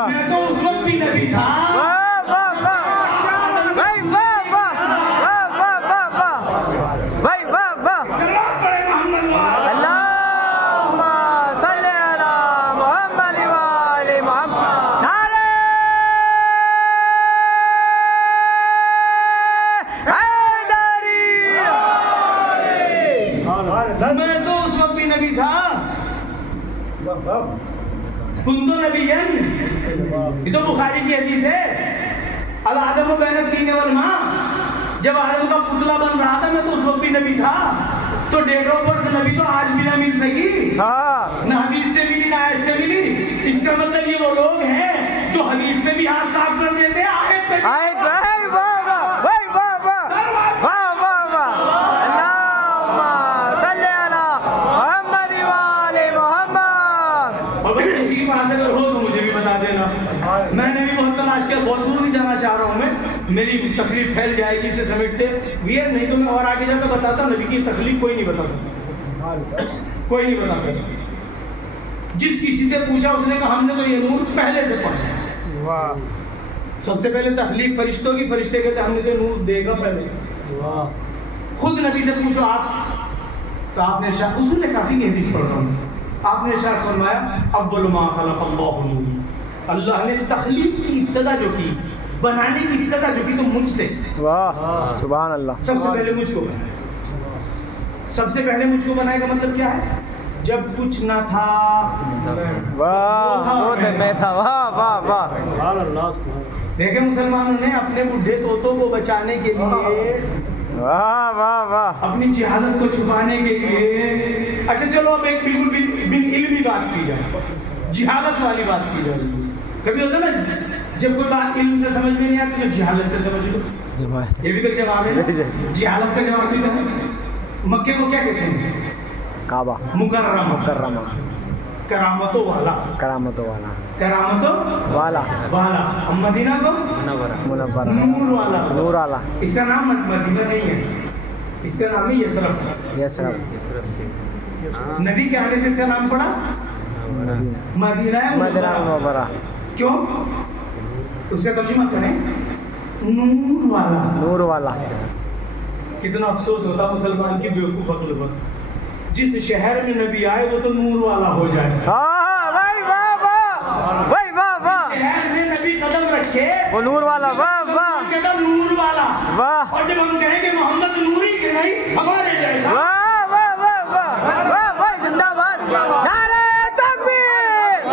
میں تو اس وقت بھی نبی تھا. واہ واہ واہ بھائی واہ واہ واہ واہ واہ واہ بھائی واہ واہ. سلام پڑھے محمد وعلی اللہم صلی علی محمد وآل محمد. نعرہ حیدری. میں تو اس وقت بھی نبی تھا. کنت نبیا، یہ تو بخاری کی حدیث ہے. الآدم بین الطین والماء، جب آدم کا پتلا بن رہا تھا میں تو اس وقت بھی نبی تھا. تو ڈیٹ آف برتھ نبی تو آج بھی نہ مل سکی، ہاں نہ حدیث سے ملی نہ آیت سے ملی. اس کا مطلب یہ وہ لوگ ہیں جو حدیث میں بھی ہاتھ صاف کر دیتے ہیں، آیت میں بھی. آئے بھائی واہ واہ بھائی واہ واہ واہ واہ واہ. اللہم صلی علی محمد وآل محمد. اور بھائی اسی بات سے اگر ہو تو مجھے بھی بتا دینا. میں نے بھی بہت تلاش کیا، بہت دور نہیں جانا چاہ رہا ہوں میں، میری تقریر پھیل جائے گی اسے سمیٹتے ہوئے. نہیں تو میں اور آگے جا کر بتاتا ہوں. نبی کی تخلیق کوئی نہیں بتا سکتا، کوئی نہیں بتا سکتا. جس کسی سے پوچھا اس نے کہا ہم نے تو یہ نور پہلے سے پڑھا. واہ. سب سے پہلے تخلیق فرشتوں کی، فرشتے کہتے ہم نے تو نور دیکھا پہلے سے. خود نبی سے پوچھو آپ، تو آپ نے ارشاد، اصول کافی کی حدیث پڑھ رہا ہوں، آپ نے ارشاد فرمایا اول ما خلق اللہ نور. اللہ نے تخلیق کی ابتدا جو کی، بنانے کی ابتدا جو کی تو مجھ سے. واہ سبحان اللہ. سب سے پہلے مجھ کو بنایا. سب سے پہلے مجھ کو بنانے کا مطلب کیا ہے؟ جب کچھ نہ تھا، واہ وہ تو میں تھا. واہ واہ واہ. دیکھیں مسلمانوں نے اپنے بڈھے طوطوں کو بچانے کے لیے، واہ واہ واہ. اپنی جہالت کو چھپانے کے لیے، اچھا چلو اب ایک بالکل بن علمی بات کی جائے، جہالت والی بات کی جائے. کبھی ہوتا نا جب کوئی بات علم سے سمجھ میں نہیں آتی تو جہالت سے سمجھ لو. یہ بھی تو جواب ہے نا، جہالت کا جواب بھی تو ہے. مکے کو کیا کہتے ہیں؟ کعبہ. مکرمہ. مکرمہ. کرامتوں والا. کرامتوں والا. کرامتوں والا. والا. ہم مدینہ کو منورہ. نور والا. نور والا. اس کا نام مدینہ نہیں ہے، اس کا نام ہے یثرب. یس سر. نبی کے آنے سے اس کا نام پڑا مدینہ مدینہ منورہ. کیوں؟ اس کا ترجمہ کریں نور والا. نور والا. کتنا افسوس ہوتا مسلمان کی بیوقوف عقل پر، جس شہر میں نبی آئے وہ تو نور والا ہو جائے. ہاں بھائی واہ واہ بھائی واہ واہ. شہر میں نبی قدم رکھے وہ نور والا. واہ واہ کہتا نور والا. واہ. اور جب ہم کہیں کہ محمد نوری کے نہیں ہمارے جیسا، واہ واہ واہ واہ واہ واہ. زندہ باد. نعرہ تکبیر.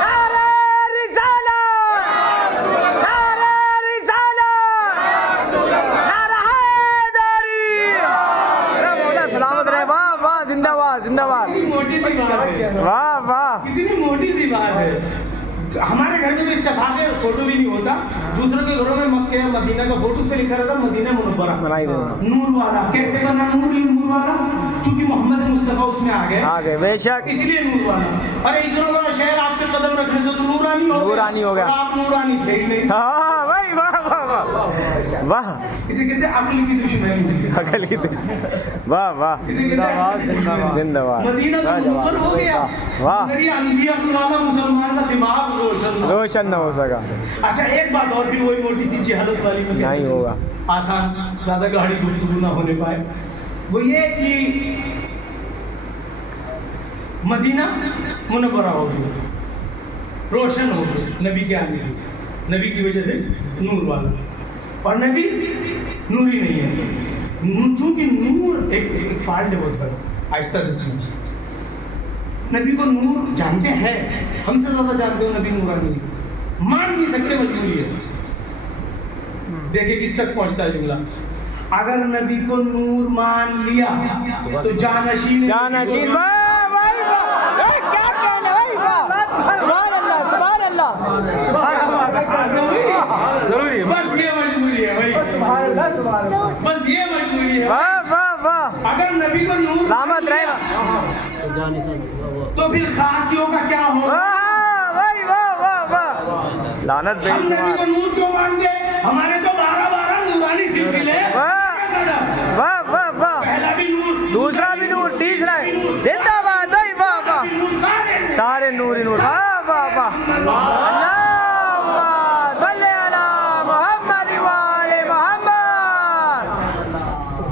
نعرہ رسالت. نعرہ رسالت. نعرہ حیدری. مولا سلامت رہے. واہ واہ. زندہ باد زندہ باد. کتنی موٹی سی بات ہے، واہ واہ. کتنی موٹی سی بات ہے. ہمارے گھر میں تو اتفاق ہے فوٹو بھی نہیں ہوتا، دوسروں کے گھروں میں مکہ یا مدینہ کا فوٹو اس پہ لکھا رہتا مدینہ منورہ. بنائی دے. نور والا. کیسے بنا نور والا؟ چونکہ محمد مصطفیٰ اس میں آ گئے، آگے بے شک. اس لیے نور والا. ارے اتنا بڑا شہر آپ کے قدم رکھنے سے تو نورانی ہو گیا. نورانی ہو گیا. اور آپ نورانی تھے ہی نہیں. ہاں بھائی واہ واہ واہ واہ. اسے کہتے ہیں عقل کی دشمنی. عقل کی دشمن. واہ واہ. اسے کہتے ہیں زندہ باد. مدینہ تو منور ہو گیا. واہ. میری اندھی عقل والا مسلمان کا دماغ روشن تھا. روشن نہ ہو سکا. اچھا ایک بات اور پھر وہی موٹی سی جہالت والی میں نہیں ہوگا. آسان زیادہ گاڑی گفتگو نہ ہونے پائے، وہ یہ کہ مدینہ منورہ ہو گیا، روشن ہو گیا نبی کے آنے سے، نبی کی وجہ سے نور والا. اور نبی نوری نہیں ہے، چونکہ نور ایک فالٹ ہے بہت بڑا. آہستہ سے سمجھیے. نبی کو نور جانتے ہیں، ہم سے زیادہ جانتے ہو نبی نورانی، مان نہیں سکتے، مجبوری ہے. دیکھیں کس تک پہنچتا ہے جملہ. اگر نبی کو نور مان لیا تو جانشین جانشین. واہ بھائی واہ، اے کیا کہنا بھائی، واہ سبحان اللہ سبحان اللہ ضروری ہے. بس یہ مجبوری ہے بھائی، سبحان اللہ سبحان اللہ. بس یہ مجبوری ہے. واہ واہ واہ. اگر نبی کو نور رحمت رہے گا. تو پھر خاکیوں کا کیا ہوگا؟ واہ بھائی واہ واہ واہ. لعنت ہم نبی بے کو نور کیوں مانتے ہیں؟ ہمارے تو 12 نورانی سلسلے. واہ واہ واہ. پہلا بھی نور، دوسرا بھی نور، تیسرا زندہ باد بھائی. واہ واہ. سارے نور ہی نور. واہ واہ واہ. اللہم صلی علی محمد وآل محمد.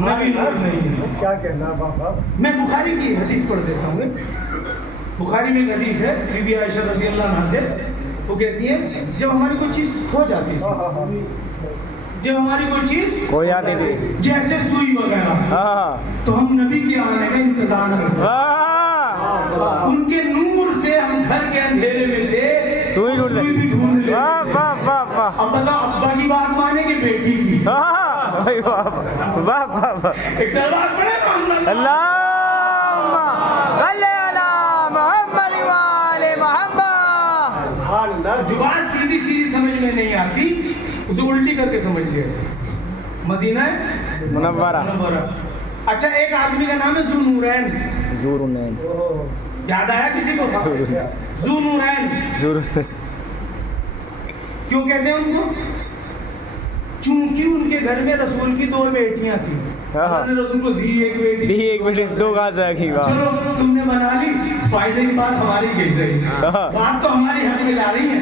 نبی نور نہیں ہے. کیا کہنا بابا. میں بخاری کی حدیث پڑھ دیتا ہوں. بخاری میں ایک حدیث ہے بی بی عائشہ رضی اللہ عنہا سے، وہ کہتی ہے جب ہماری کوئی چیز کھو جاتی تھی، جب ہماری کوئی چیز کوئی یاد نہیں تھی، جیسے سوئی وغیرہ، تو ہم نبی کے آنے کا انتظار کرتے، ان کے نور سے ہم گھر کے اندھیرے میں سے سوئی ڈھونڈ بھی ڈھونڈ لیتے. واہ واہ واہ واہ. اب بتا ابا کی بات مانے کہ بیٹی کی؟ بھائی واہ واہ واہ واہ. ایک سلوات پڑھے محمد. اللہم صلی علی محمد وآل محمد. بات سیدھی سیدھی سمجھ میں نہیں آتی، اسے الٹی کر کے سمجھ لیا. مدینہ منورہ. اچھا ایک آدمی کا نام ہے ذو نورین. ذوالنورین. یاد آیا کسی کو؟ ذو نورین. کیوں کہتے ہیں ان کو؟ چونکہ ان کے گھر میں رسول کی 2 بیٹیاں تھیں. انہوں نے رسول کو دی ایک بیٹی، دی ایک بیٹی، 2 گھاس رکھی. چلو تم نے بنا لی، فائدے کی بات ہماری گر رہی، بات تو ہماری حق میں جا رہی ہے.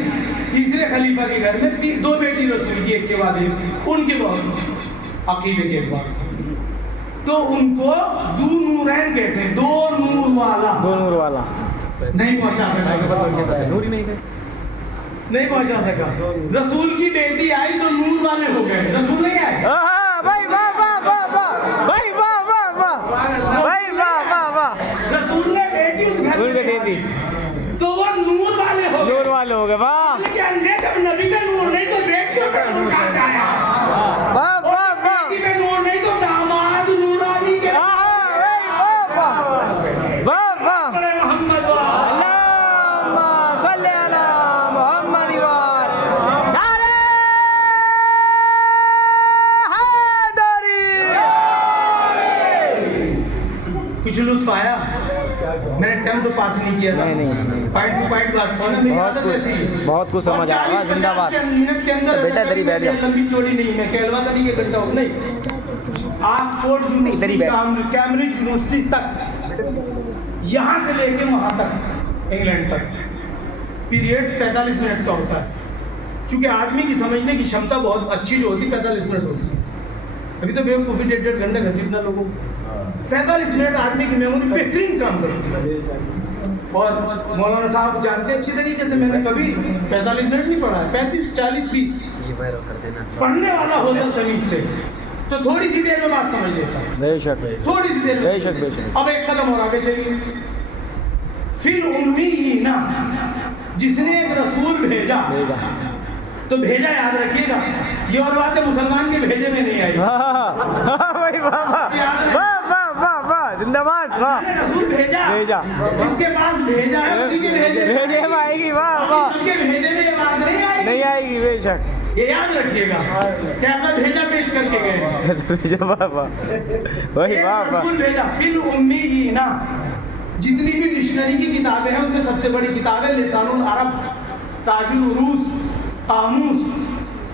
تیسرے خلیفہ کے گھر میں 2 بیٹی رسول کی، ایک کے بعد ایک، ان کے بہت عقیدے کے اعتبار سے تو ان کو ذو نورین کہتے ہیں. 2 نور والا. 2 نور والا. نہیں پہنچا سکا، نور ہی نہیں تھے. نہیں پہنچا سکا. رسول کی بیٹی آئی تو نور والے ہو گئے، رسول نہیں آئے. بھائی واہ واہ واہ واہ. بھائی واہ واہ واہ. بھائی واہ واہ واہ. رسول نے بیٹی اس گھر میں دے دی تو وہ نور والے ہو گئے. نور والے ہو گئے. واہ جب نبی کا نور نہیں تو بیٹیوں کا نور کہاں سے آیا؟ واہ واہ واہ. بیٹی میں نور نہیں تو داماد نورانی کے. واہ واہ واہ واہ. محمد اللہم صلی علی محمد وآل. نعرہ حیدری. کچھ لطف آیا؟ میں نے ٹائم تو پاس نہیں کیا تھا، نہیں. پوائنٹ ٹو پوائنٹ بات کی نا، میری عادت ایسی ہے. بہت کچھ سمجھ آیا. واہ زندہ باد. منٹ کے اندر بیٹا ادھر ہی بیٹھ جاؤ. لمبی چوڑی نہیں، میں کہلواتا نہیں کہ گھنٹہ ہو نہیں. آکسفورڈ یونیورسٹی، کیمبرج یونیورسٹی تک، یہاں سے لے کے وہاں تک انگلینڈ تک پیریڈ 45 منٹ کا ہوتا ہے. چونکہ آدمی کی سمجھنے کی شمتا بہت اچھی جو ہوتی 45 منٹ ہوتی ہے. ابھی تو بیوقوفی 1.5 گھنٹے گھسیٹنا لوگوں کو. 45 منٹ آدمی کی میموری بہترین کام کرتی ہے. اور مولانا صاحب جانتے اچھی طریقے سے، میں نے کبھی 45 منٹ نہیں پڑھا ہے، 35 40 20 پڑھنے والا ہوتا تمیز سے تو تھوڑی سی دیر میں بات سمجھ لیتا. بے شک تھوڑی سی دیر میں. بے شک بے شک. اب ایک قدم اور آگے چلیے. فی الامیین، جس نے ایک رسول بھیجا تو بھیجا یاد رکھیے گا، یہ اور بات ہے مسلمان کے بھیجے میں نہیں آئی. زندہ باد. واہ. رسول بھیجا، جس کے پاس بھیجا ہے اسی کے بھیجے میں آئے گی. واہ واہ. کے بھیجے میں یہ بات نہیں آئی، نہیں آئے گی. بے شک. یہ یاد رکھیے گا. کیسا بھیجا پیش کر کے گئے. واہ واہ. وہی واہ واہ. رسول بھیجا. فی الامیین، جتنی بھی ڈکشنری کی کتابیں ہیں اس میں سب سے بڑی کتاب ہے لسان العرب، تاج العروض، قاموس.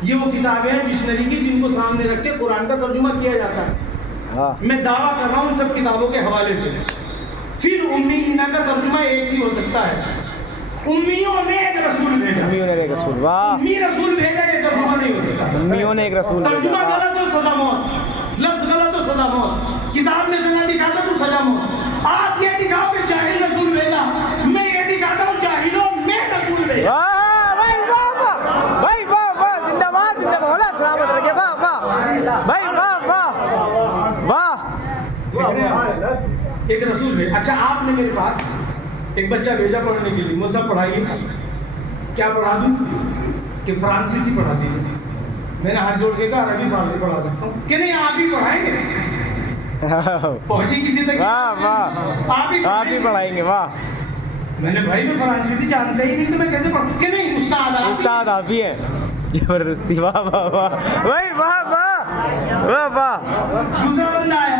یہ وہ کتابیں ہیں ڈکشنری کی جن کو سامنے رکھ کے قرآن کا ترجمہ کیا جاتا ہے. میں دعویٰ کر رہا ہوں سب کتابوں کے حوالے سے. پھر امیین کا ترجمہ ایک ہی ہو سکتا ہے. امیوں نے ایک رسول بھیجا. امیوں نے ایک رسول. واہ. امی رسول بھیجا، یہ ترجمہ نہیں ہو سکتا. امیوں نے ایک رسول ترجمہ بھیجا. غلط ہو سزا موت، لفظ غلط ہو سزا موت. کتاب میں سزا دکھاتا تو سزا موت. آپ یہ دکھاؤ کہ جاہل رسول بھیجا، میں یہ دکھاتا ہوں جاہلوں میں رسول بھیجا. بھائی واہ واہ. بھائی واہ واہ. زندہ باد زندہ باد. اللہ سلامت رکھے. واہ واہ. بھائی واہ واہ واہ. ایک رسول بھیجا. اچھا آپ نے میرے پاس ایک بچہ بھیجا پڑھنے کے لیے، مجھ سے پڑھائیے، کیا پڑھا دوں کہ فرانسیسی پڑھا دیجیے. میں نے ہاتھ جوڑ کے کہا عربی فارسی پڑھا سکتا ہوں کہ نہیں آپ ہی پڑھائیں گے. پہنچی کسی تک؟ واہ واہ، آپ ہی پڑھائیں گے. واہ. میں نے بھائی میں فرانسیسی جانتا ہی نہیں تو میں کیسے پڑھوں کہ نہیں استاد آپ ہی ہیں. زبردستی. واہ واہ واہ بھائی، واہ واہ واہ واہ. دوسرا بندہ آیا،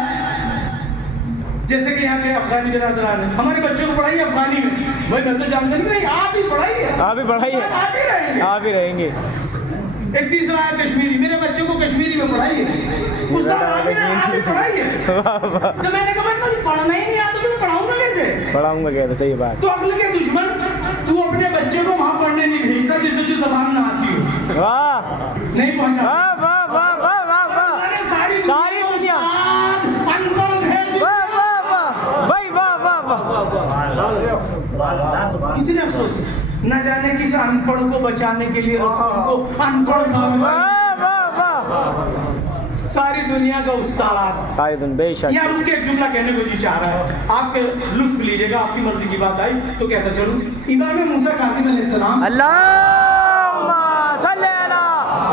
جیسے کہ یہاں کے افغانی برادران ہیں، ہمارے بچوں کو پڑھائیے افغانی میں. بھائی میں تو جانتا نہیں، آپ ہی پڑھائیے، آپ ہی پڑھائیے، آپ ہی رہیں گے. ایک تیسرا آیا کشمیری، میرے بچوں کو کشمیری میں پڑھائیے. استاد آپ ہی پڑھائیے. تو میں نے کہا مجھے پڑھنا ہی نہیں آتا تو میں پڑھاؤں گا کیسے؟ پڑھاؤں گا کیسے؟ صحیح بات. تو عقل کے دشمن، تو اپنے بچے کو وہاں پڑھنے نہیں بھیجتا جس کو زبان نہ آتی ہو. واہ نہیں پہنچا. واہ واہ واہ واہ واہ واہ. ساری دنیا. واہ واہ واہ بھائی، واہ واہ واہ. کتنے افسوس، نہ جانے کس ان پڑھ کو بچانے کے لیے رسول کو ان پڑھ ثابت. واہ واہ واہ. ساری دنیا کا استاد. ساری دنیا. بے شک. یا رک کے ایک جملہ کہنے کو جی چاہ رہا ہے، آپ کے لطف لیجیے گا، آپ کی مرضی کی بات آئی تو کہتا چلوں. امام موسیٰ کاظم علیہ السلام، اللہم صلی علی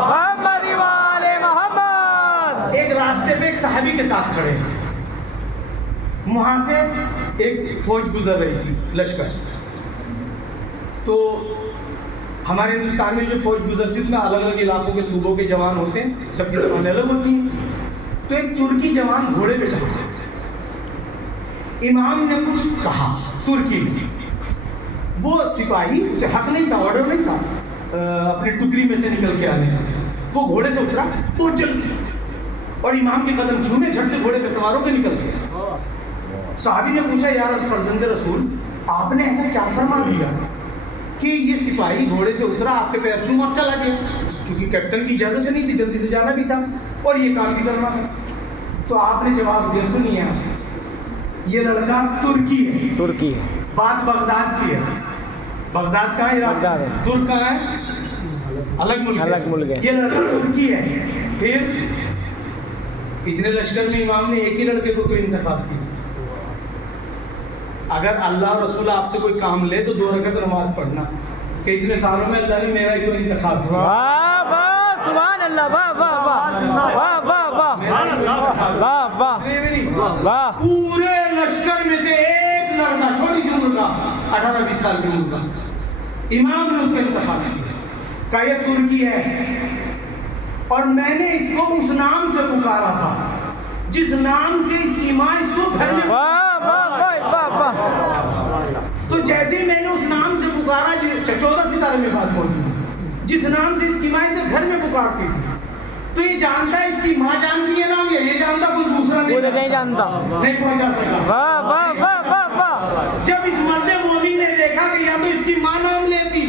محمد و آل محمد. ایک راستے پہ ایک صحابی کے ساتھ کھڑے ہیں. وہاں سے ایک فوج گزر رہی تھی، لشکر. تو ہمارے ہندوستان میں جو فوج گزرتی ہے اس میں الگ الگ علاقوں کے صوبوں کے جوان ہوتے ہیں، سب کی زبانیں الگ ہوتی ہیں. تو ایک ترکی جوان گھوڑے پہ چڑھا، امام نے کچھ کہا ترکی میں. وہ سپاہی، اسے حق نہیں تھا، آرڈر نہیں تھا اپنی ٹکری میں سے نکل کے آنے کا. وہ گھوڑے سے اترا بہت جلدی اور امام کے قدم چھونے، جھٹ سے گھوڑے پہ سوار ہو کے نکل گیا. صحابی نے پوچھا یا فرزند رسول، آپ نے ایسا کیا فرما دیا کہ یہ سپاہی گھوڑے سے اترا، آپ کے پیر چوم اور چلا گیا؟ چونکہ کیپٹن کی اجازت نہیں تھی، جلدی سے جانا بھی تھا اور یہ کام بھی کرنا تھا. تو آپ نے جواب دیا سنیے، یہ لڑکا ترکی ہے. ترکی ہے. بات بغداد کی ہے. بغداد کہاں ہے؟ بغداد ہے. ترک کہاں ہے؟ الگ ملک. الگ ملک ہے. یہ لڑکا ترکی ہے. پھر اتنے لشکر میں امام نے ایک ہی لڑکے کو کوئی انتخاب کیا. اگر اللہ رسول آپ سے کوئی کام لے تو 2 رکعت نماز پڑھنا، کہ اتنے سالوں میں اللہ نے میرا ہی کوئی انتخاب کیا. واہ واہ سبحان اللہ. واہ واہ واہ واہ واہ واہ واہ واہ واہ. پورے لشکر میں سے ایک لڑکا، چھوٹی سی عمر کا، 18-20 سال کی عمر کا، امام نے اس کا انتخاب کیا. کہا یہ ترکی ہے اور میں نے اس کو اس نام سے پکارا تھا جس نام سے اس کی ماں اس کو گھر میں. واہ واہ واہ واہ. تو جیسے ہی میں نے اس نام سے پکارا، 14 ستارے میں بات موجود ہے، جس نام سے اس کی ماں اسے گھر میں پکارتی تھی، تو یہ جانتا ہے اس کی ماں جانتی ہے نام، یہ جانتا کوئی دوسرا نہیں جانتا، نہیں پہنچا سکا. واہ واہ واہ واہ واہ. جب اس مرد مومن نے دیکھا کہ یا تو اس کی ماں نام لیتی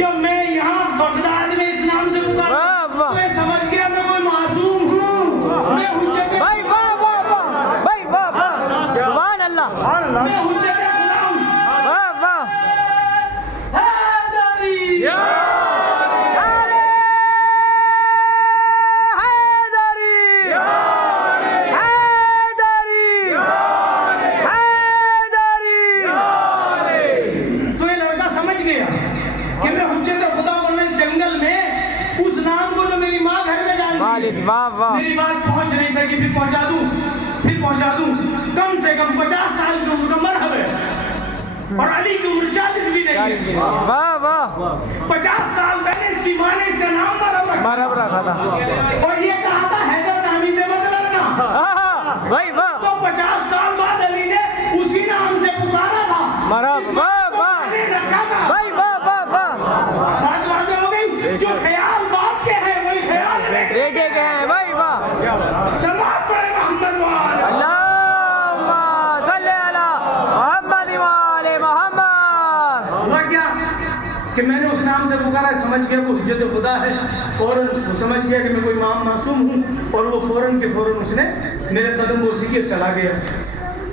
یا میں یہاں بغداد میں اس نام سے پکارا، تو یہ سمجھ گیا میں کوئی معصوم ہوں، میں حجت. بھائی واہ واہ واہ بھائی، واہ واہ سبحان اللہ. میں حجت خدا ہوں. واہ واہ. حیدری واہ واہ. میری بات پہنچ نہیں سکی، پھر پہنچا دوں. کم سے کم 50 سال کی عمر کا مرحب ہے اور علی کی عمر 40 بھی نہیں ہے. واہ واہ. 50 سال پہلے اس کی ماں نے اس کا نام مرحب رکھا تھا اور یہ کہا تھا حیدر نامی سے مت لڑنا. بھائی واہ. تو 50 سال بعد علی نے اسی نام سے پکارا تھا. مرحب. واہ واہ بھائی، واہ واہ واہ. بات واضح ہو گئی. جو خیال باپ کے ہیں وہی خیال بیٹے کے ہیں. بھائی واہ. سماعت پڑھے محمد وآل. اللہم صلی علی محمد و آل محمد. ہوا کیا کہ میں نے اس نام سے پکارا، سمجھ گیا وہ حجت خدا ہے. فوراً وہ سمجھ گیا کہ میں کوئی معصوم ہوں اور وہ فوراً کے فوراً اس نے میرے قدم بوسی کیے چلا گیا.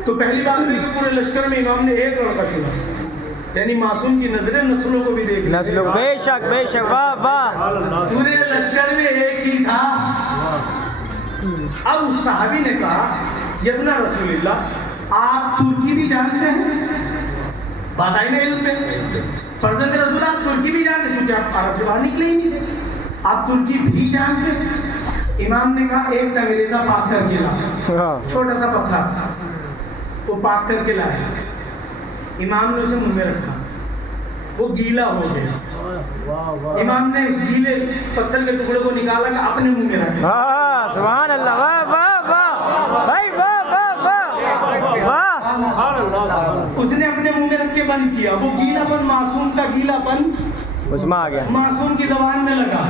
تو پہلی بات ہے کہ پورے لشکر میں امام نے ایک لڑکا چنا، یعنی معصوم کی نظریں نسلوں کو بھی دیکھ نسلوں. بے شک بے شک. واہ واہ. پورے لشکر میں ایک ہی تھا. اب اس صحابی نے کہا یبنا رسول اللہ، آپ ترکی بھی جانتے ہیں؟ بات آئی نا علم پہ. فرزند رسول آپ ترکی بھی جانتے, چونکہ آپ عرب سے باہر نکلے ہی نہیں تھے, آپ ترکی بھی جانتے. امام نے کہا ایک سنگریزہ پاک کر کے لا, چھوٹا سا پتھر وہ پاک کر کے لائے. امام نے اسے منہ میں رکھا, وہ گیلا ہو گیا. امام نے اس گیلے پتھر کے ٹکڑے کو نکالا کہ اپنے منہ میں رکھا. سبحان اللہ, واہ واہ واہ بھائی, واہ واہ واہ واہ. اس نے اپنے منہ میں رکھ کے بند کیا. وہ گیلا پن, معصوم کا گیلا پن اس میں آ گیا, معصوم کی زبان میں لگا.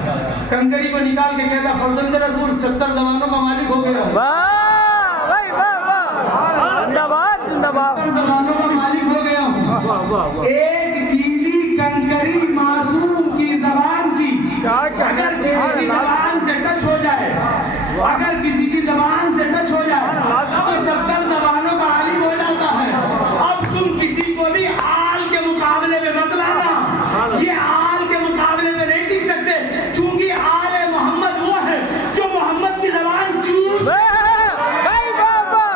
کنکری کو نکال کے کہتا فرزند رسول 70 زبانوں کا مالک ہو گیا. واہ بھائی, واہ واہ, زندہ باد زندہ باد. 70 زبانوں کا مالک ہو گیا ہوں. ایک گیلی کنکری معصوم کی زبان کی اگر کسی کی زبان سے ٹچ ہو جائے, اگر کسی کی زبان سے ٹچ ہو جائے تو 70 زبانوں کا عالم ہو جاتا ہے. اب تم کسی کو بھی آل کے مقابلے میں مت لانا, یہ آل کے مقابلے میں نہیں ٹک سکتے, چونکہ آل محمد وہ ہے جو محمد کی زبان چوز. بھائی واہ واہ,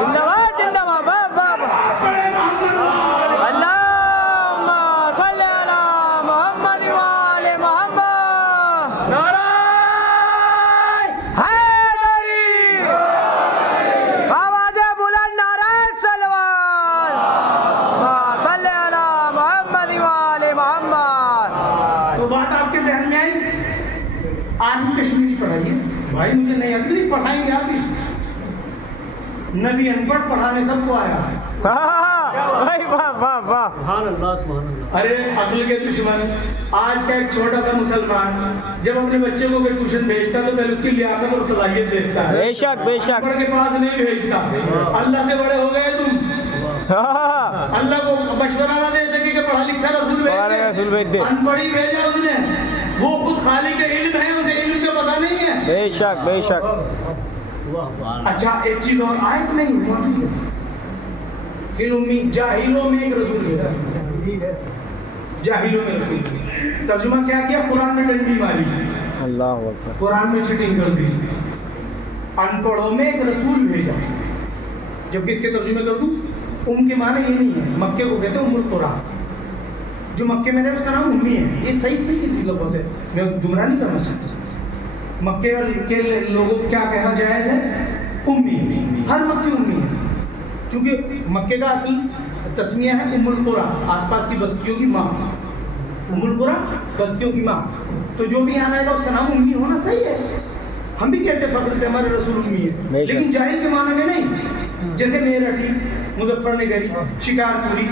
زندہ باد زندہ باد, واہ واہ واہ. اللہم صلی علی محمد وآل محمد. نعرہ حیدری, آواز بلند نعرہ صلوات. صلی علی محمد وآل محمد. تو بات آپ کے ذہن میں آئی. آج ہی کشمیری پڑھائیے بھائی, مجھے نہیں آتی, نہیں پڑھائیں گے آپ ہی. نبی ان پڑھ پڑھانے سب کو آیا. بھائی واہ واہ واہ. سبحان اللہ سبحان اللہ. ارے عقل کے دشمن, آج کا ایک چھوٹا سا مسلمان جب اپنے بچے کو ٹیوشن بھیجتا تو پہلے اس کی لیاقت اور صلاحیت دیکھتا ہے. بے شک بے شک. بڑے کے پاس نہیں بھیجتا. اللہ سے بڑے ہو گئے تم, اللہ کو مشورہ نہ دے سکے کہ پڑھا لکھا رسول بھیج دے. ان پڑھی بھیجا اس نے, وہ خود خالق علم ہے, اسے علم کا پتہ نہیں ہے. بے شک بے شک. اچھا ایک چیز اور, آیت نہیں موجود ہے فی الامی, جاہلوں میں ایک رسول بھیجا. جاہلوں میں رسول, ترجمہ کیا کیا, قرآن میں ڈنڈی ماری, اللہ اکبر, قرآن میں چیٹنگ کر دی. ان پڑھوں میں ایک رسول بھیجا. جب اس کے ترجمے کر دوں, کے معنی یہ نہیں ہے. مکے کو کہتے ہیں ام القرآن, جو مکے میں رہے اس کا نام امی ہے. یہ صحیح کسی لفظ ہے, میں گمراہ نہیں کرنا چاہتا. مکے کے لوگوں کو کیا کہنا جائز ہے, امی. ہر مکی امی ہے, چونکہ مکے کا اصل تسمیہ ہے ام القرآ, آس پاس کی بستیوں کی ماں. ام القرآ بستیوں کی ماں, تو جو بھی آنا ہے گا اس کا نام امی ہونا صحیح ہے. ہم بھی کہتے ہیں فخر سے ہمارے رسول امی ہے, لیکن جاہل کے معنی میں نہیں. جیسے میرٹھی, مظفر نگری, شکارپوری,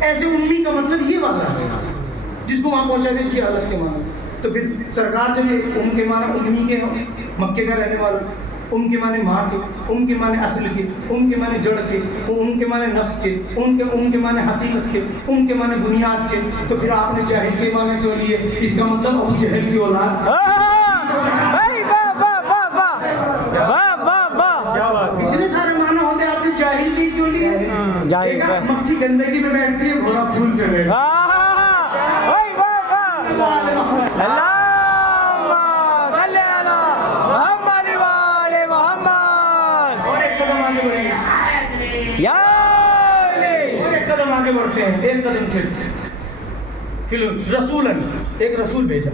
ایسے امی کا مطلب یہ والا ہے جس کو وہاں پہنچا دے کی حالت کے معنی. تو پھر سرکار جب یہ کے معنی امی کے, مکے کا رہنے والا, کے معنی ماں کے, کے معنی اصل کے, کے معنی جڑ کے, کے معنی نفس کے, کے معنی حقیقت کے, کے معنی بنیاد کے. تو پھر آپ نے جاہل کے معنی کیوں لیے؟ اس کا مطلب ابو جہل کی اولاد. اتنے سارے معنی ہوتے, آپ نے جاہل کی کیوں لیے؟ مکھی گندگی میں بیٹھتی ہے, گھوڑا پھول پہ بیٹھتی ہے. قدم آگے بڑھتے ہیں, ایک قدم سے رسولن, ایک رسول بھیجا.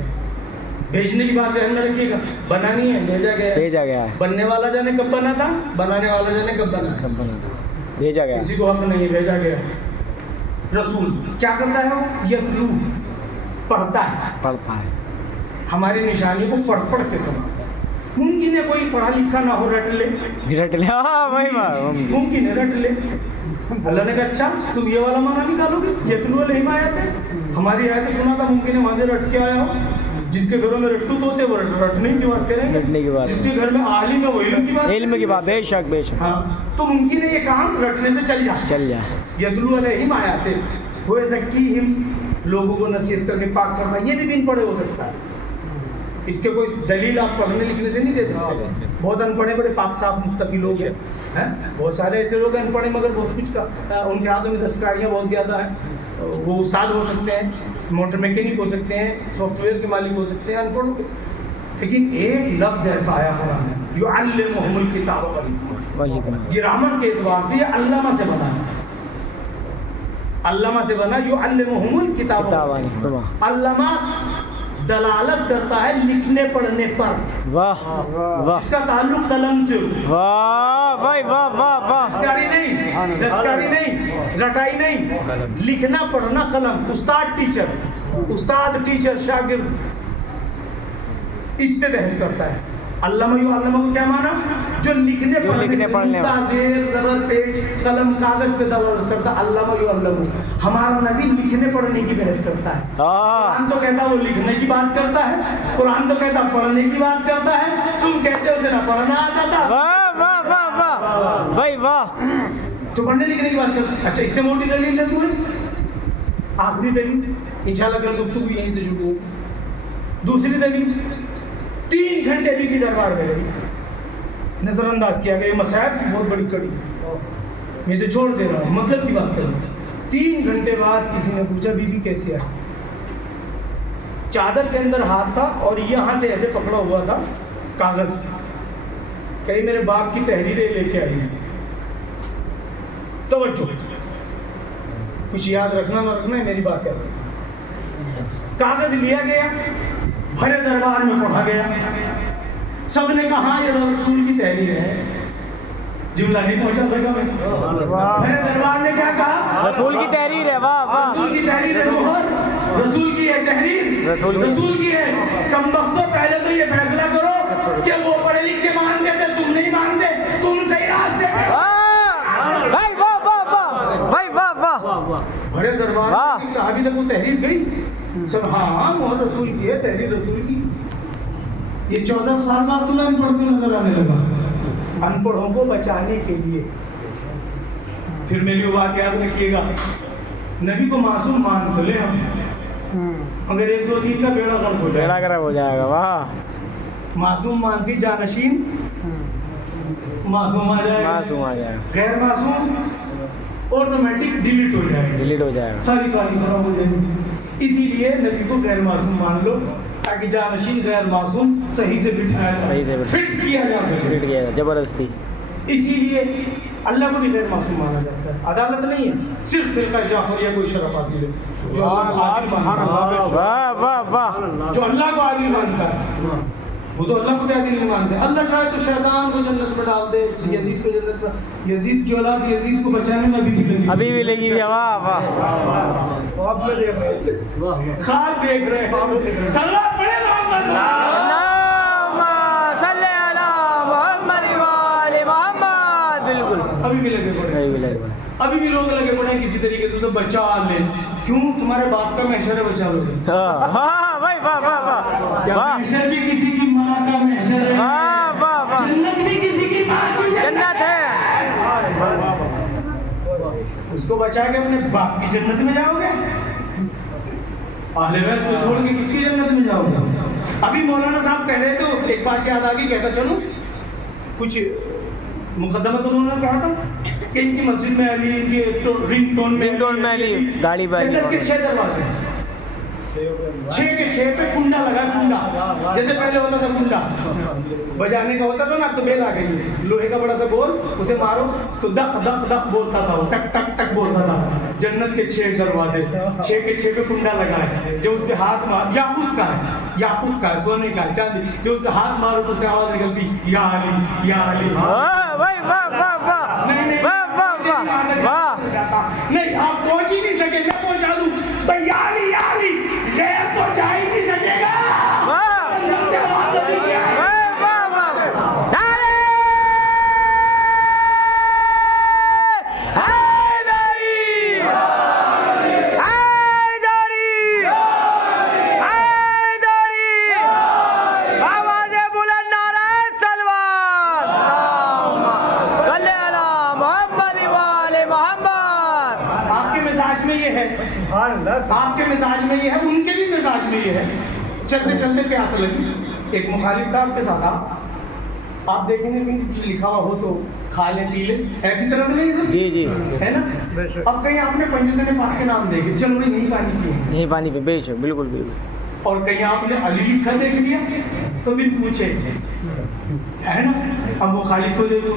بھیجنے کی بات ذہن میں رکھیے گا, بنانی ہے, بھیجا گیا ہے. بننے والا جانے کب بنا تھا, بنانے والا جانے کب بنا تھا, بھیجا گیا. کسی کو حق نہیں, بھیجا گیا. رسول کیا کرتا ہے, وہ یتلو, پڑھتا ہے. ہماری نشانی کو پڑھ پڑھ کے سمجھتا ہے. ممکن ہے کوئی پڑھا لکھا نہ ہو, رٹ لے. ممکن ہے رٹ لے. اللہ نے کہا اچھا تم یہ والا معنی نکالو گے, یتلو علیہم آیاتہ, ہماری آیت سنا تھا, ممکن ہے وہاں سے رٹ کے آیا ہو. جن کے گھروں میں رٹو تو ہوتے وہ رٹنے کی بات کریں گے, جس کے گھر میں عالم ہے وہ علم کی بات. بے شک بے شک. ہاں, تو ممکن ہے یہ کام رٹنے سے چل جائے. یتلو علیہم آیاتہ, وہ زکیہم, لوگوں کو نصیحت کرنے, پاک کرنا. یہ بھی بن پڑھے ہو سکتا ہے, اس کے کوئی دلیل آپ پڑھنے لکھنے سے نہیں دے سکتے. بہت ان پڑھے بڑے پاک صاف متقی لوگ ہیں, بہت سارے ایسے لوگ ان پڑھے مگر بہت کچھ کا ان کے ہاتھوں میں دستکاریاں بہت زیادہ ہیں. وہ استاد ہو سکتے ہیں, موٹر میکینک ہو سکتے ہیں, سافٹ ویئر کے مالک ہو سکتے ہیں, ان پڑھ. لیکن ایک لفظ ایسا آیا قرآن میں, یعلمہم الکتاب والحکمہ, گرامر کے اعتبار سے یہ علامہ سے بنا ہے. علامہ سے بنا یعلمہم الکتاب کتابانی. علامہ دلالت کرتا ہے لکھنے پڑھنے پر. واہ واہ اس کا تعلق قلم سے ہو. واہ بھائی واہ واہ واہ. دستکاری نہیں، دستکاری نہیں، رٹائی نہیں، لکھنا پڑھنا قلم. استاد ٹیچر، استاد ٹیچر شاگرد اس پہ بحث کرتا ہے. علامہ یعلمہ کو کیا مانا؟ جو لکھنے پڑھنے زیر زبر پیج قلم کاغذ پہ دلالت کرتا. علامہ یعلمہ. ہمارا نبی لکھنے پڑھنے کی بحث کرتا ہے. قرآن تو کہتا وہ لکھنے کی بات کرتا ہے، قرآن تو کہتا پڑھنے کی بات کرتا ہے. تم کہتے ہو اسے نہ پڑھنا آتا تھا. واہ واہ واہ واہ بھائی واہ. تو پڑھنے لکھنے کی بات کرتا. اچھا اس سے موٹی دلیل ہے تمہیں؟ آخری دلیل انشاءاللہ کل گفتگو یہیں سے شروع ہو. دوسری دلیل 3 گھنٹے بھی کی دربار میں رہی، نظر انداز کیا کہ یہ مصائب کی بہت بڑی کڑی میں اسے چھوڑ دے رہا ہوں، مطلب کی بات کر رہا ہوں. 3 گھنٹے بعد کسی نے پوچھا بی بی کیسے آئی؟ چادر کے اندر ہاتھ تھا اور یہاں سے ایسے پکڑا ہوا تھا کاغذ. کہیں میرے باپ کی تحریریں لے کے آئی. توجہ، کچھ یاد رکھنا نہ رکھنا ہے میری بات ہے. کاغذ لیا گیا، بھرے دربار میں پڑھا گیا. سب نے کہا یہ رسول کی تحریر ہے. جملہ نہیں پہنچا سکا میں. بھرے دربار نے کیا کہا؟ رسول کی تحریر ہے. واہ واہ. رسول کی تحریر ہے. مہر رسول کی ہے، تحریر رسول کی ہے. کم وقتوں پہلے تو یہ فیصلہ کرو کہ وہ پڑھے لکھ کے مانتے تھے، تم نہیں مانتے، تم صحیح راستے پہ. بھائی واہ واہ واہ بھائی واہ واہ. بھرے دربار میں ایک صحابی تک وہ تحریر گئی. سب ہاں مہر رسول کی ہے، تحریر رسول کی. یہ 14 سال بعد تمہیں ان پڑھ کے نظر آنے لگا. ان پڑھوں کو بچانے کے لیے. پھر میری وہ بات یاد رکھیے گا، نبی کو معصوم مان تو لے ہم، مگر 1 2 3 کا بیڑا غرق ہو جائے گا. بیڑا غرق ہو جائے گا. واہ. معصوم مانتی جانشین معصوم آ جائے گا. معصوم آ جائے گا. غیر معصوم آٹومیٹک ڈیلیٹ ہو جائے گا. ڈیلیٹ ہو جائے گا. ساری کہانی خراب ہو جائے گی. اسی لیے نبی کو غیر معصوم مان لو تاکہ جانشین غیر معصوم صحیح سے بٹھایا جائے، صحیح سے فٹ کیا جا سکے. ڈیلیٹ کیا جائے زبردستی. اسی لیے اللہ کو بھی غیر معصوم مانا جاتا ہے. عدالت نہیں ہے، صرف فرقہ جعفریہ کوئی شرف حاصل ہے جو عادل مانتا ہے. واہ واہ واہ. جو اللہ کو عادل مانتا ہے وہ تو اللہ کو بھی عادل نہیں مانتے. اللہ چاہے تو شیطان کو جنت میں ڈال دے، یزید کو جنت میں. یزید کی اولاد یزید کو بچانے میں ابھی بھی لگی واہ واہ. آپ میں دیکھ رہے ہیں، خواب دیکھ رہے ہیں. صلوات پڑھے محمد. اللہم صلی علی محمد و آل محمد. بالکل ابھی بھی لگے پڑے، ابھی بھی لوگ لگے پڑے ہیں کسی طریقے سے اسے بچا لیں. کیوں؟ تمہارے باپ کا محشر ہے، بچا لو. ہاں بھائی واہ واہ واہ. محشر بھی کسی کی ماں کا محشر ہے. واہ واہ واہ. جنت بھی کسی کی ماں کی جنت ہے. اس کو بچا کے اپنے باپ کی جنت میں جاؤ گے؟ اہل بیت کو چھوڑ کے کس کی جنت میں جاؤ گے؟ ابھی مولانا صاحب کہہ رہے تو ایک بات یاد آ گئی، کہتا چلوں کچھ مقدمہ تو انہوں نے کہا تھا کہ ان کی مسجد میں علی، ان کے رنگ ٹون میں علی، داڑھی بائی. جنت کے 6 دروازے ہیں. 6 کے 6 پہ کنڈا لگا. کنڈا جیسے پہلے ہوتا تھا، کنڈا بجانے کا ہوتا تھا نا، اب تو بیل آ گئی ہے. لوہے کا بڑا سا بول، اسے مارو تو دق دق دق بولتا تھا، وہ ٹک ٹک ٹک بولتا تھا. جنت کے 6 دروازے، 6 کے 6 پہ کنڈا لگا ہے. جو اس پہ ہاتھ مار، یاقوت کا ہے، یاقوت کا ہے، سونے کا ہے، چاندی. جو اس پہ ہاتھ مارو تو اسے آواز نکلتی یا علی یا علی. واہ بھائی واہ واہ واہ. نہیں واہ واہ واہ. نہیں، آپ پہنچ ہی نہیں سکے، میں پہنچا دوں بھائی. یا علی یا علی، غیر تو جا ہی نہیں سکے گا. آپ کے مزاج میں یہ ہے، ان کے بھی مزاج میں یہ ہے. چلتے چلتے پیاس لگی، ایک مخالف تھا آپ کے ساتھ. آپ دیکھیں گے کہیں کچھ لکھا ہوا ہو تو کھا لیں پی لیں، ایسی طرح تو نہیں سر؟ جی جی ہے نا. اب کہیں آپ نے پنجتن پاک کے نام دیکھے، چلو بھائی یہی پانی پیے، یہی پانی پہ بے شک. بالکل بالکل. اور کہیں آپ نے علی لکھا دیکھ لیا تو بھی پوچھے ہے نا. اب وہ خالد کو دیکھو،